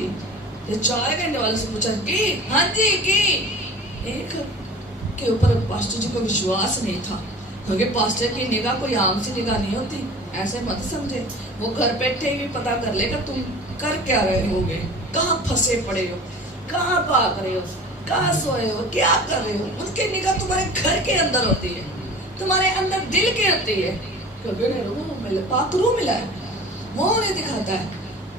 ये 4 घंटे वाले से पूछा कि हाँ जी की। एक के ऊपर पास्टर जी को विश्वास नहीं था, क्योंकि पास्टर की निगाह कोई आम सी निगाह नहीं होती, ऐसे मत समझे। वो घर बैठे ही पता कर लेगा तुम कर क्या रहे होगे, कहाँ फंसे पड़े हो, कहाँ भाग रहे हो, कहाँ सोए हो, क्या कर रहे हो। उनकी निगाह तुम्हारे घर के अंदर होती है, तुम्हारे अंदर दिल के होती है, क्योंकि उन्हें रूह मिला, पाक रूह मिला है, वो उन्हें दिखाता है।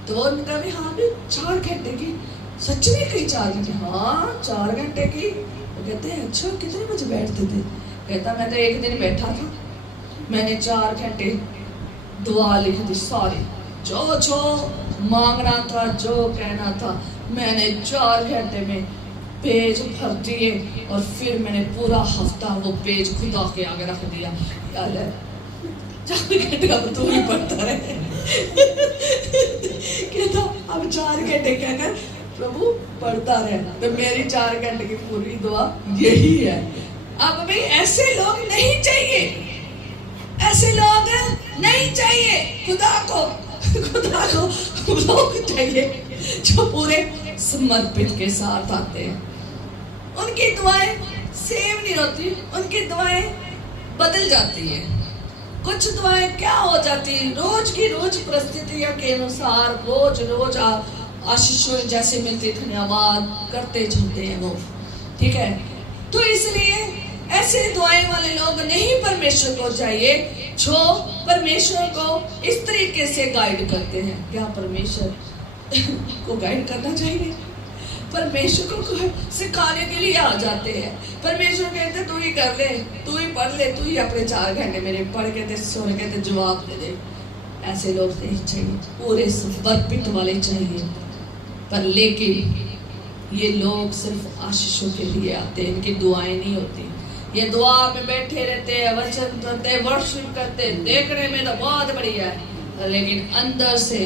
तो उनका भी हाँ भी 4 घंटे की, सच में कहीं 4 घंटे, हाँ 4 घंटे की। वो कहते हैं अच्छा कितने बजे बैठते थे? कहता मैं तो एक दिन बैठा था, मैंने 4 घंटे दुआ लिख दी सारी, जो जो मांगना था, जो कहना था, मैंने 4 घंटे में पेज भर दिए और फिर मैंने पूरा हफ्ता वो पेज खुदा के आगे रख दिया। यार 4 घंटे अब तू ही पढ़ता रहे। कहता अब 4 घंटे कहकर प्रभु पढ़ता रहे, तो मेरी 4 घंटे की पूरी दुआ यही है। अब भी ऐसे लोग नहीं चाहिए, ऐसे लोग नहीं चाहिए। खुदा को लोग चाहिए जो पूरे समर्पित के साथ आते हैं। उनकी दुआएं सेव नहीं होती, उनकी दुआएं बदल जाती है। कुछ दुआएं क्या हो जाती, रोज की रोज परिस्थितियों के अनुसार रोज आशीषों जैसे मिलते धन्यवाद करते चलते हैं वो, ठीक है। तो इसलिए ऐसे दुआएं वाले लोग नहीं परमेश्वर को चाहिए, जो परमेश्वर को इस तरीके से गाइड करते हैं। क्या परमेश्वर को गाइड करना चाहिए? परमेश्वर को सिखाने के लिए आ जाते हैं। परमेश्वर कहते तू ही कर ले, तू ही पढ़ ले, तू ही अपने 4 घंटे मेरे पढ़ के दे, सुन के दे, जवाब दे दे। ऐसे लोग नहीं चाहिए, पूरे समर्पित वाले चाहिए। पर लेकिन ये लोग सिर्फ आशीषों के लिए आते हैं, इनकी दुआएं नहीं होती। ये दुआ में बैठे रहते हैं, वचन करते हैं, वर्शिप करते हैं, देखने में तो बहुत बढ़िया है, लेकिन अंदर से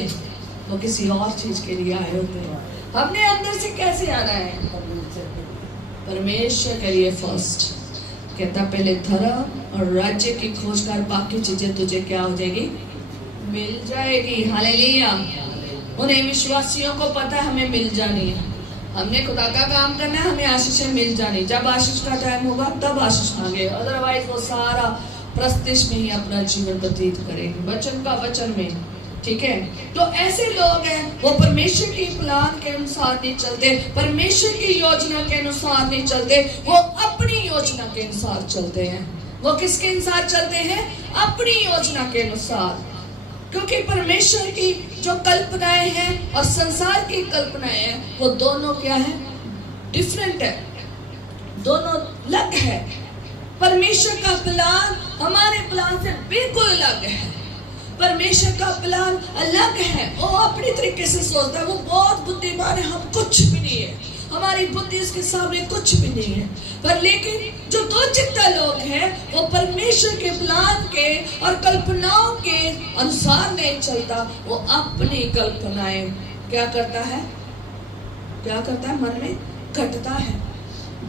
वो किसी और चीज के लिए आए होते हैं। हमने अंदर से कैसे आना है? परमेश्वर के लिए फर्स्ट। कहता पहले धर्म और राज्य की खोज कर, बाकी चीजें तुझे क्या हो जाएगी? मिल जाएगी। हालेलुया। उन्हें विश्वासियों को पता है हमें मिल जानी है, हमने खुदा का काम करना है, हमें आशीष मिल जानी। जब आशीष का टाइम होगा तब आशीष मांगे, अदरवाइज वो सारा प्रस्तिश में ही अपना जीवन व्यतीत करेंगे, वचन का वचन में, ठीक है। तो ऐसे लोग हैं वो परमेश्वर की प्लान के अनुसार नहीं चलते, परमेश्वर की योजना के अनुसार नहीं चलते, वो अपनी योजना के अनुसार चलते हैं। वो किसके अनुसार चलते हैं? अपनी योजना के अनुसार। क्योंकि परमेश्वर की जो कल्पनाएं हैं और संसार की कल्पनाएं हैं, वो दोनों क्या है? डिफरेंट है, दोनों अलग है। परमेश्वर का प्लान हमारे प्लान से बिल्कुल अलग है। परमेश्वर का प्लान अलग है, वो अपनी तरीके से सोचता है, वो बहुत बुद्धिमान है, हम कुछ भी नहीं है, हमारी बुद्धि उसके सामने कुछ भी नहीं है। पर लेकिन जो दो चित्ता लोग हैं वो परमेश्वर के प्लान के और कल्पनाओं के अनुसार नहीं चलता, वो अपनी कल्पनाएं क्या करता है? क्या करता है? मन में घटता है,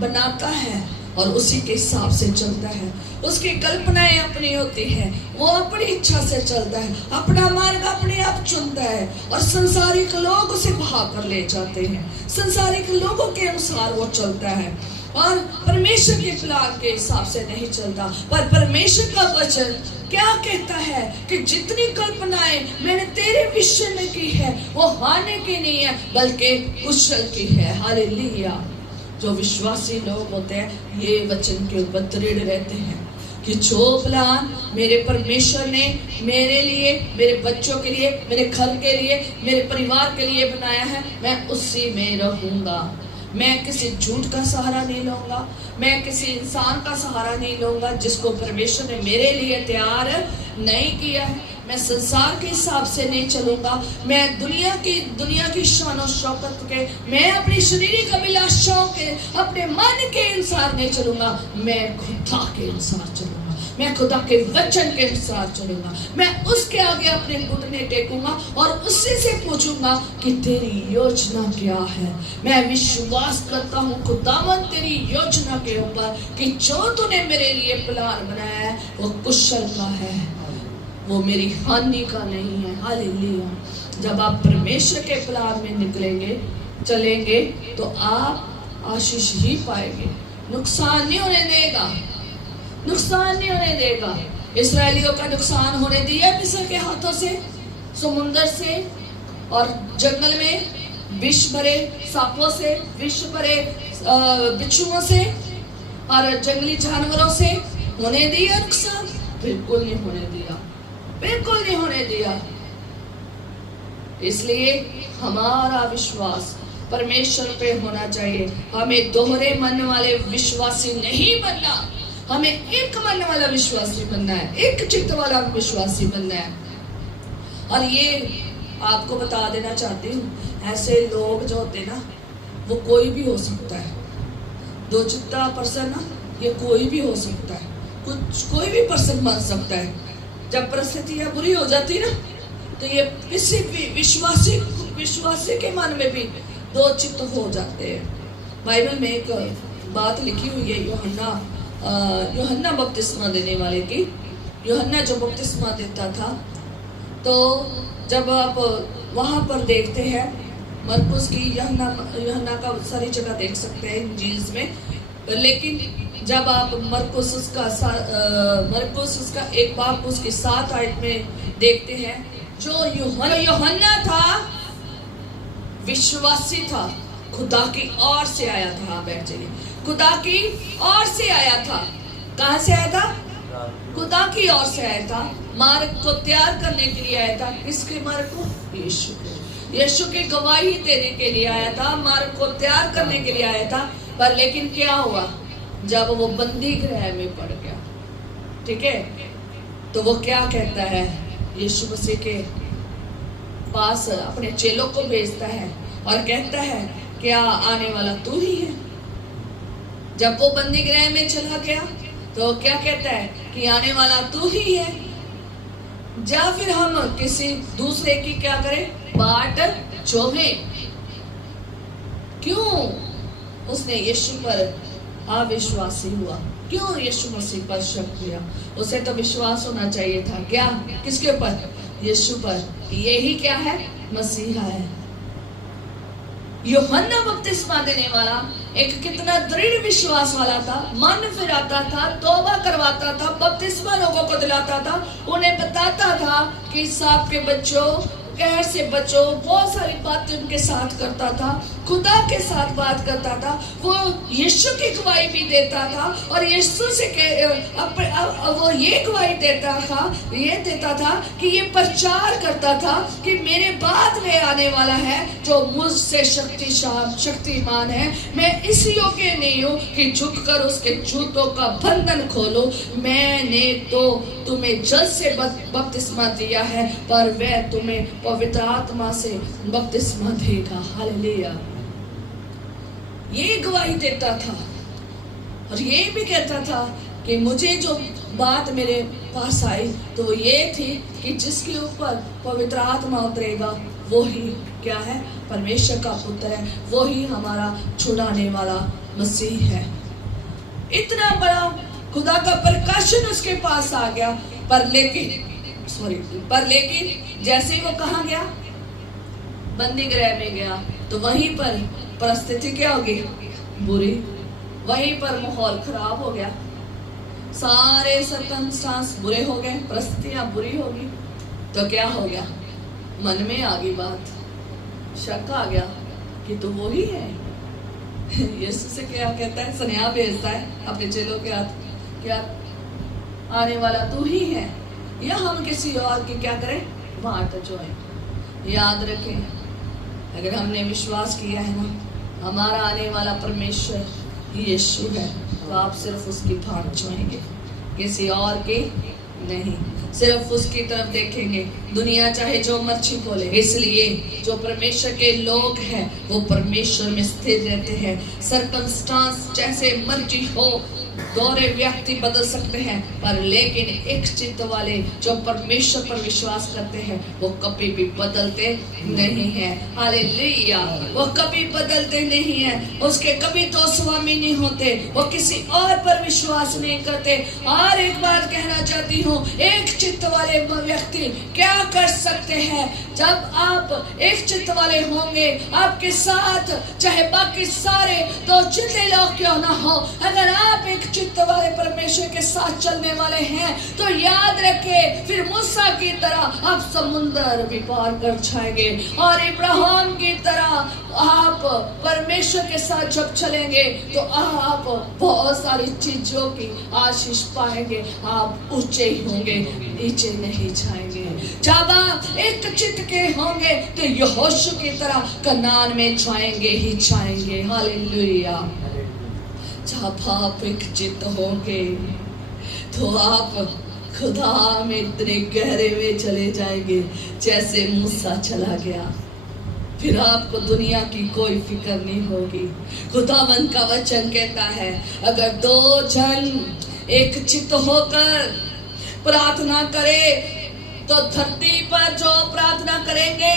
बनाता है और उसी के हिसाब से चलता है। उसकी कल्पनाएं अपनी होती है, वो अपनी इच्छा से चलता है, अपना मार्ग अपने आप चुनता है और संसारिक लोग उसे बहा कर ले जाते हैं, संसारिक लोगों के अनुसार वो चलता है और परमेश्वर के प्लान के हिसाब से नहीं चलता। पर परमेश्वर का वचन क्या कहता है कि जितनी कल्पनाएं मैंने तेरे विषय में की है वो हानि की नहीं है बल्कि कुशल की है। हालेलुया। जो विश्वासी लोग होते हैं ये वचन के ऊपर दृढ़ रहते हैं कि जो प्लान मेरे परमेश्वर ने मेरे लिए, मेरे बच्चों के लिए, मेरे घर के लिए, मेरे परिवार के लिए बनाया है, मैं उसी में रहूंगा। मैं किसी झूठ का सहारा नहीं लूंगा, मैं किसी इंसान का सहारा नहीं लूंगा जिसको परमेश्वर ने मेरे लिए तैयार नहीं किया है। मैं संसार के हिसाब से नहीं चलूंगा, मैं दुनिया की शान और शौकत के, मैं अपनी शारीरिक अभिलाषाओं के, अपने मन के अनुसार नहीं चलूंगा, मैं खुदा के अनुसार चलूंगा, मैं खुदा के वचन के अनुसार चलूंगा। मैं उसके आगे अपने घुटने टेकूंगा और उससे से पूछूंगा कि तेरी योजना क्या है। मैं विश्वास करता हूँ खुदावन तेरी योजना के ऊपर कि जो तूने मेरे लिए प्लान बनाया है वो कुशल का है, वो मेरी हानि का नहीं है। हालेलुया। जब आप परमेश्वर के प्लान में निकलेंगे, चलेंगे तो आप आशीष ही पाएंगे, नुकसान नहीं होने देगा। नुकसान नहीं होने देगा। इस्राएलियों का नुकसान होने दिया मिस्र के हाथों से, समुंदर से, और जंगल में विष भरे सांपों से, विष भरे बिच्छुओं से और जंगली जानवरों से होने दिया नुकसान? बिल्कुल नहीं होने दिया, बिल्कुल नहीं होने दिया। इसलिए हमारा विश्वास परमेश्वर पे होना चाहिए। हमें दोहरे मन वाले विश्वासी नहीं बनना, हमें एक मन वाला विश्वासी बनना है, एक चित्त वाला विश्वासी बनना है। और ये आपको बता देना चाहती हूँ, ऐसे लोग जो होते ना, वो कोई भी हो सकता है। दो चित्ता पर्सन ना, ये कोई भी हो सकता है, कोई भी पर्सन बन सकता है। जब परिस्थितियां बुरी हो जाती ना, तो ये किसी भी विश्वासी के मन में भी दो चित्त हो जाते हैं। बाइबल में एक बात लिखी हुई है यूहन्ना बपतिस्मा देने वाले की। यूहन्ना जो बपतिस्मा देता था, तो जब आप वहाँ पर देखते हैं मरकुस की, यूहन्ना का सारी जगह देख सकते हैं इंजील्स में, लेकिन जब आप मरकुस उसका एक बाप उसके 7 आयत में देखते हैं, जो यूहन्ना था विश्वासी था, खुदा की ओर से आया था। आप बैठ जाइए, खुदा की ओर से आया था। कहाँ से आया था? खुदा की ओर से आया था। मार्ग को तैयार करने के लिए आया था। किसके मार्ग को? यीशु की गवाही देने के लिए आया था, मार्ग को तैयार करने के लिए आया था। पर लेकिन क्या हुआ? जब वो बंदी गृह में पड़ गया, ठीक है, तो वो क्या कहता है? यीशु मसीह के पास अपने चेलों को भेजता है और कहता है, क्या आने वाला तू ही है? जब वो बंदी गृह में चला गया, तो क्या कहता है कि आने वाला तू ही है, या फिर हम किसी दूसरे की क्या करें? बाट चोमें। क्यों उसने यीशु पर अविश्वासी हुआ? क्यों यीशु मसीह पर शक किया? उसे तो विश्वास होना चाहिए था। क्या? किसके ऊपर? यीशु पर। यही क्या है? मसीहा है। यूहन्ना बपतिस्मा देने वाला एक कितना दृढ़ विश्वास वाला था, मन फिराता था, तौबा करवाता था, बपतिस्मा लोगों को दिलाता था, उन्हें बताता था कि सांप के बच्चों, कहर से बचो, बहुत सारी बातें उनके साथ करता था, खुदा के साथ बात करता था। वो यीशु की गवाही भी देता था और यीशु से वो ये गवाही देता था कि ये प्रचार करता था कि मेरे बाद में आने वाला है जो मुझसे शक्तिमान है। मैं इस योग्य नहीं हूँ कि झुककर उसके जूतों का बंधन खोलो। मैंने तो तुम्हें जल से बपतिस्मा दिया है, पर वह तुम्हें पवित्र आत्मा से बपतिस्मा देगा। हालेलुया। ये गवाही देता था और ये भी कहता था कि मुझे जो बात मेरे पास आई तो ये थी कि जिसके ऊपर पवित्र आत्मा उतरेगा वो ही क्या है? परमेश्वर का पुत्र है, वो ही हमारा छुड़ाने वाला मसीह है। इतना बड़ा खुदा का प्रकाशन उसके पास आ गया, पर लेकिन जैसे ही वो कहाँ गया? बंदी गृह में गया, तो वहीं पर परिस्थिति क्या होगी? बुरी। वहीं पर माहौल खराब हो गया, सारे सर्कमस्टांस बुरे हो गए, परिस्थितियां बुरी होगी। तो क्या हो गया? मन में आ गई बात, शक आ गया कि तू वो ही है। यीशु से क्या कहता है? सनेहा भेजता है अपने चेलों के हाथ, क्या आने वाला तू ही है, या हम किसी और की क्या करें? बाट जोएं। याद रखें, अगर हमने विश्वास किया है ना हमारा आने वाला परमेश्वर यीशु है, तो आप सिर्फ उसकी बाट जोएंगे, किसी और की नहीं, सिर्फ उसकी तरफ देखेंगे। दुनिया चाहे जो मर्जी बोले, इसलिए जो परमेश्वर के लोग हैं वो परमेश्वर में स्थिर रहते हैं। सर्कमस्टांस जैसे मर्जी हो, दौरे व्यक्ति बदल सकते हैं, पर लेकिन एक चित्त वाले जो परमेश्वर पर विश्वास करते हैं वो कभी भी बदलते नहीं हैं। हालेलुया। वो कभी बदलते नहीं हैं, उसके कभी तो स्वामी नहीं होते, वो किसी और पर विश्वास नहीं करते। और एक बात कहना चाहती हूँ, एक चित्त वाले व्यक्ति क्या कर सकते हैं? जब आप एक चित्त वाले होंगे, आपके साथ चाहे बाकी सारे दो चित्ते लोग क्यों ना हो, अगर आप एक चित्त वाले परमेश्वर के साथ चलने वाले हैं तो याद रखें, फिर मूसा की तरह आप समुद्र भी पार कर जाएंगे, और इब्राहिम की तरह आप परमेश्वर के साथ जब चलेंगे तो आप बहुत सारी चीजों की आशीष पाएंगे। आप ऊंचे ही होंगे, नीचे नहीं जाएंगे। जब आप एक चित्त के होंगे तो यहोशू की तरह कनान में जाएंगे ही जाएंगे। हालेलुया। जब आप एक चित्त होंगे तो आप खुदा में इतने गहरे में चले जाएंगे जैसे मूसा चला गया। फिर आपको दुनिया की कोई फिक्र नहीं होगी। खुदावंद का वचन कहता है, अगर दो जन एक चित्त होकर प्रार्थना करे तो धरती पर जो प्रार्थना करेंगे,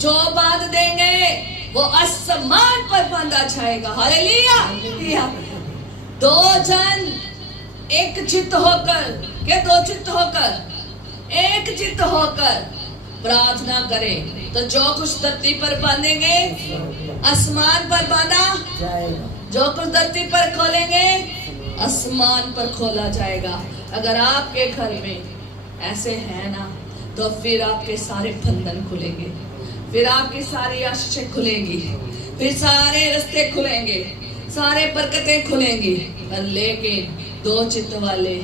जो बांध देंगे, वो आसमान पर बांधा जाएगा। हालेलुया। दो जन एक चित्त होकर, के दो चित्त होकर, एक चित्त होकर प्रार्थना करें तो जो कुछ धरती पर बांधेंगे आसमान पर बांधा, जो कुछ धरती पर खोलेंगे आसमान पर खोला जाएगा। अगर आपके घर में ऐसे है ना, तो फिर आपके सारे बंधन खुलेंगे, फिर आपकी सारी आशीषें खुलेंगी, फिर सारे रास्ते खुलेंगे, सारे बरकतें खुलेंगी। पर लेकिन दो चित्त वाले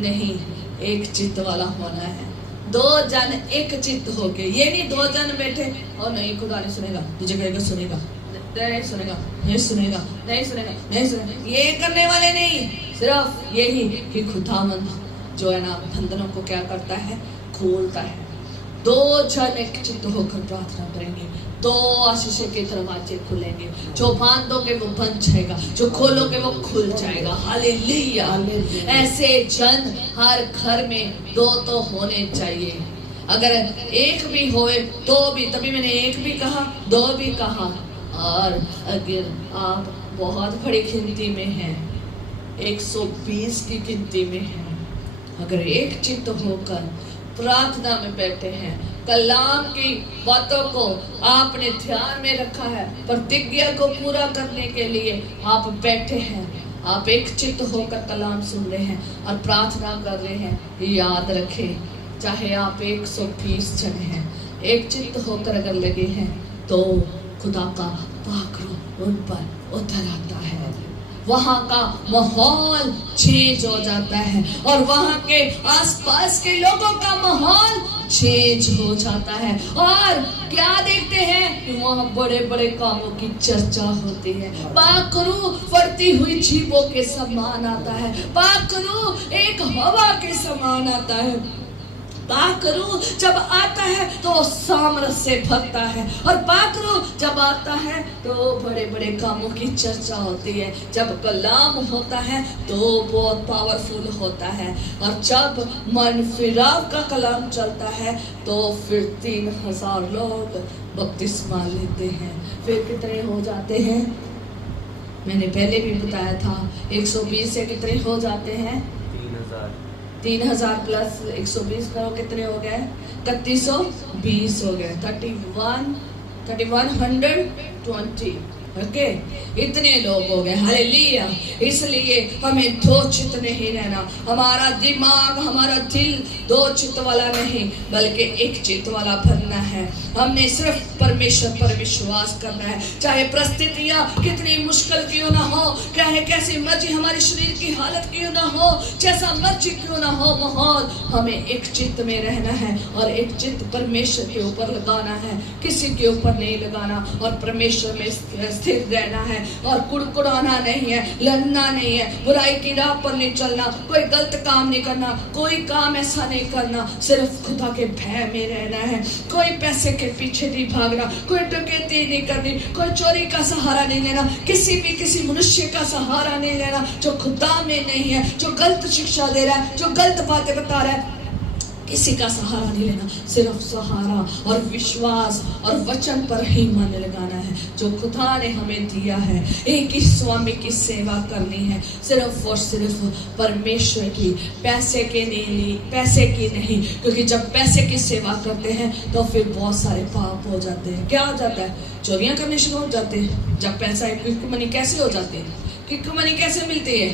नहीं, एक चित्त वाला होना है। दो जन एक चित्त हो गए, ये नहीं दो जन बैठे और नहीं खुदा नहीं सुनेगा, तुझे कहेगा सुनेगा, नहीं सुनेगा, नहीं सुनेगा, नहीं सुनेगा, नहीं सुनेगा, ये करने वाले नहीं। सिर्फ यही कि खुदावंद जो है ना बंधनों को क्या करता है, खोलता है। दो जन एक चित्त होकर प्रार्थना करेंगे, दो आशीषों के दरवाजे खुलेंगे। जो बांधोगे वो बंद जाएगा, जो खोलोगे वो खुल जाएगा। हालेलुया। ऐसे जन हर घर में दो तो होने चाहिए। अगर एक भी होए तो भी, तभी मैंने एक भी कहा, दो भी कहा। और अगर आप बहुत बड़ी गिनती में हैं, 120 की गिनती में हैं, अगर एक चित्त होकर प्रार्थना में बैठे हैं, कलाम की बातों को आपने ध्यान में रखा है, प्रतिज्ञा को पूरा करने के लिए आप बैठे हैं, आप एक चित्त होकर कलाम सुन रहे हैं और प्रार्थना कर रहे हैं, याद रखें, चाहे आप 120 जन हैं, एक चित्त होकर अगर लगे हैं तो खुदा का पाक उन पर उतर आता है। वहाँ का माहौल चेंज हो जाता है और वहाँ के आसपास के लोगों का माहौल चेंज हो जाता है। और क्या देखते हैं कि वहाँ बड़े बड़े कामों की चर्चा होती है। पाकरू फटती हुई जीवों के समान आता है, पाकरू एक हवा के समान आता है। पाकरू जब आता है तो सामरस्य से भरता है, और पाकरू जब आता है तो बड़े बड़े कामों की चर्चा होती है। जब कलाम होता है तो बहुत पावरफुल होता है, और जब मन फिराव का कलाम चलता है तो फिर 3000 लोग बपतिस्मा लेते हैं। फिर कितने हो जाते हैं, मैंने पहले भी बताया था, 120 से कितने हो जाते हैं, 3000 प्लस 120 करो, कितने हो गए, 3120 हो गए, 3120। ओके, इतने लोग हो गए। हालेलुया। इसलिए हमें दो चित्त नहीं रहना, हमारा दिमाग, हमारा दिल दो चित्त वाला नहीं बल्कि एक चित्त वाला बनना है। हमने सिर्फ परमेश्वर पर विश्वास करना है, चाहे परिस्थितियां कितनी मुश्किल क्यों ना हो, चाहे कैसी मर्जी हमारे शरीर की हालत क्यों ना हो, जैसा मर्जी क्यों ना हो माहौल, हमें एक चित्त में रहना है और एक चित्त परमेश्वर के ऊपर लगाना है, किसी के ऊपर नहीं लगाना, और परमेश्वर में स्थिर रहना है और कुड़कुड़ाना नहीं है, लड़ना नहीं है, बुराई की राह पर नहीं चलना, कोई गलत काम नहीं करना, कोई काम ऐसा नहीं करना, सिर्फ खुदा के भय में रहना है। कोई पैसे के पीछे नहीं भागना, कोई डकैती नहीं करनी, कोई चोरी का सहारा नहीं लेना, किसी मनुष्य का सहारा नहीं लेना जो खुदा में नहीं है, जो गलत शिक्षा दे रहा है, जो गलत बातें बता रहा है। किसी का सहारा नहीं लेना, सिर्फ सहारा और विश्वास और वचन पर ही मन लगाना है जो खुदा ने हमें दिया है। एक ही स्वामी की सेवा करनी है, सिर्फ और सिर्फ परमेश्वर की, पैसे की नहीं, क्योंकि जब पैसे की सेवा करते हैं तो फिर बहुत सारे पाप हो जाते हैं। क्या हो जाता है? चोरियां करने शुरू हो जाते हैं। जब पैसा क्विक मनी कैसे हो जाती है, क्विक मनी कैसे मिलती है?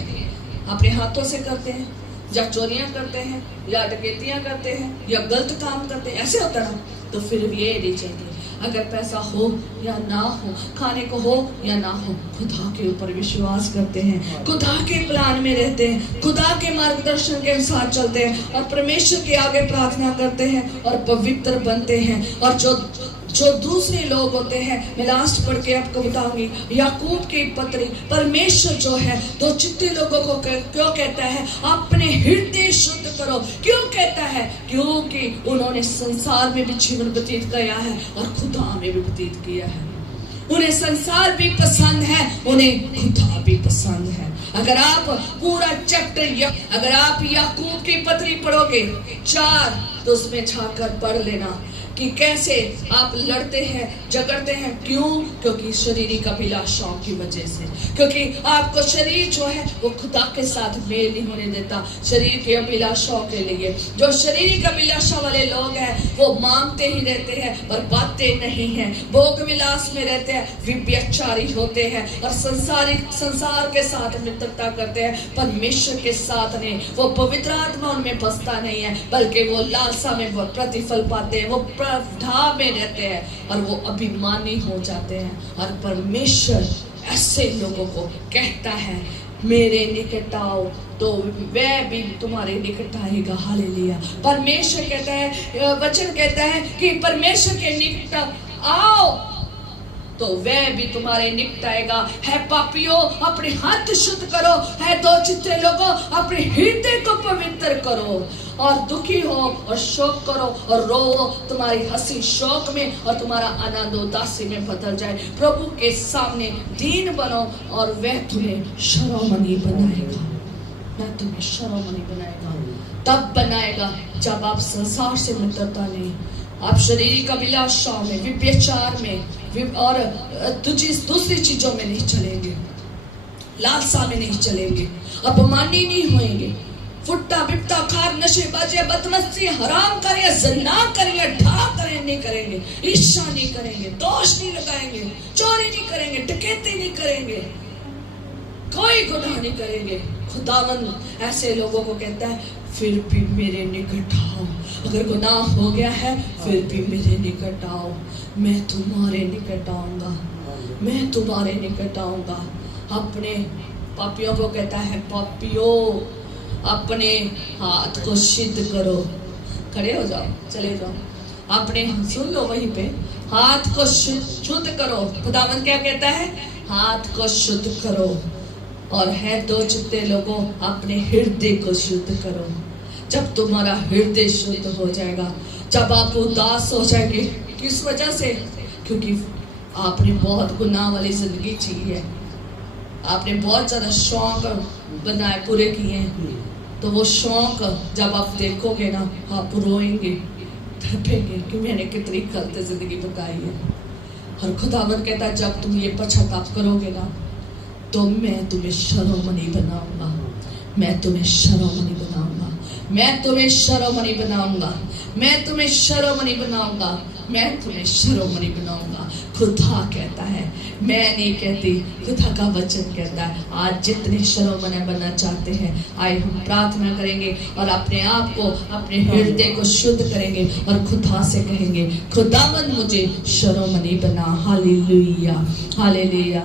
अपने हाथों से करते हैं, या चोरियां करते हैं, या डकैतियां करते हैं, या गलत काम करते हैं, ऐसे होता ना। तो फिर भी ये नहीं चाहिए, अगर पैसा हो या ना हो, खाने को हो या ना हो, खुदा के ऊपर विश्वास करते हैं, खुदा के प्लान में रहते हैं, खुदा के मार्गदर्शन के अनुसार चलते हैं और परमेश्वर के आगे प्रार्थना करते हैं और पवित्र बनते हैं। और जो दूसरे लोग होते हैं, मैं लास्ट पढ़ के आपको बताऊंगी, याकूब की पत्री, परमेश्वर जो है दो चित्ते लोगों को क्यों कहता है अपने हृदय शुद्ध करो? क्यों कहता है? क्योंकि उन्होंने संसार में भी जीवन व्यतीत किया है और खुदा में भी व्यतीत किया है। उन्हें संसार भी पसंद है, उन्हें खुदा भी पसंद है। अगर आप पूरा चैप्टर, अगर आप याकूब की पत्री पढ़ोगे 4, तो उसमें झांककर पढ़ लेना कि कैसे आप लड़ते हैं, झगड़ते हैं। क्यों? क्योंकि शारीरिक अभिलाषाओं की वजह से, क्योंकि आपको शरीर जो है वो खुदा के साथ मेल नहीं होने देता। शरीर की अभिलाषाओं के लिए, जो शारीरिक अभिलाषा वाले लोग हैं वो मांगते ही रहते हैं पर पाते नहीं हैं, भोग विलास में रहते हैं, व्यभिचारी होते हैं और संसार के साथ मित्रता करते हैं, परमेश्वर के साथ नहीं। वो पवित्र आत्मा उनमें बसता नहीं है, बल्कि वो लालसा में वो प्रतिफल पाते हैं, वो ढाब में रहते हैं और वो अभिमानी हो जाते हैं। और परमेश्वर ऐसे लोगों को कहता है मेरे निकट आओ तो वह भी तुम्हारे निकट आएगा। हालेलुया। परमेश्वर कहता है, वचन कहता है कि परमेश्वर के निकट आओ तो वह भी तुम्हारे निकट आएगा। है पापियों, अपने हाथ शुद्ध करो। है दो चित्ते लोगों, अपने हृदय को पवित्र करो। और दुखी हो और शोक करो और रो, तुम्हारी हंसी शोक में और तुम्हारा आनंद उदासी में बदल जाए। प्रभु के सामने दीन बनो और वह तुम्हें शर्मनी बनाएगा। वह तुम्हें शर्मनी बनाएगा। तब बनाएगा जब आप संसार से मित्रता नहीं, आप शारीरिक अभिलाषाओं में, व्यभिचार में और दूसरी चीजों में नहीं चलेंगे, लालसा में नहीं चलेंगे, अपमानी नहीं होंगे, फुट्टा बिपटा खार नशेबाजी बदमस्ती हराम करें, ज़िना करेंगे, ढा करें नहीं करेंगे, ईर्ष्या नहीं करेंगे, दोष नहीं लगाएंगे, चोरी नहीं करेंगे, डकैती नहीं करेंगे, कोई गुनाह नहीं करेंगे। खुदावंद ऐसे लोगों को कहता है फिर भी मेरे निकट आओ। अगर गुनाह हो गया है फिर भी मेरे निकट आओ, मैं तुम्हारे निकट आऊंगा, मैं तुम्हारे निकट आऊंगा। अपने पापियों को कहता है पापियों अपने हाथ को सिद्ध करो। खड़े हो जाओ, चले जाओ, अपने सुन लो वहीं पे, हाथ को शुद्ध करो। खुदावंद क्या कहता है? हाथ को शुद्ध करो। और है दो चित्ते लोगों, अपने हृदय को शुद्ध करो। जब तुम्हारा हृदय शुद्ध हो जाएगा, जब आप उदास हो जाएंगे, किस वजह से? क्योंकि आपने बहुत गुनाह वाली जिंदगी जी है, आपने बहुत ज्यादा शौक बनाए पूरे किए हैं, तो वो शौक जब आप देखोगे ना, आप रोएंगे, तड़पेंगे कि मैंने कितनी गलत जिंदगी बताई है। और खुदावंद कहता है जब तुम ये पश्चाताप करोगे ना, तो मैं तुम्हें शर्मनी बनाऊंगा, मैं तुम्हें शर्मनी बनाऊंगा, मैं तुम्हें शर्मनी बनाऊंगा, मैं तुम्हें शर्मनी बनाऊंगा, मैं तुम्हें शर्मनी बनाऊंगा। खुदा कहता है, मैं नहीं कहती, खुदा का वचन कहता है। आज जितने शर्मने बनना चाहते हैं, आए हम प्रार्थना करेंगे और अपने आप को, अपने हृदय को शुद्ध करेंगे और खुदा से कहेंगे खुदावंद मुझे शर्मनी बना। Hallelujah, hallelujah.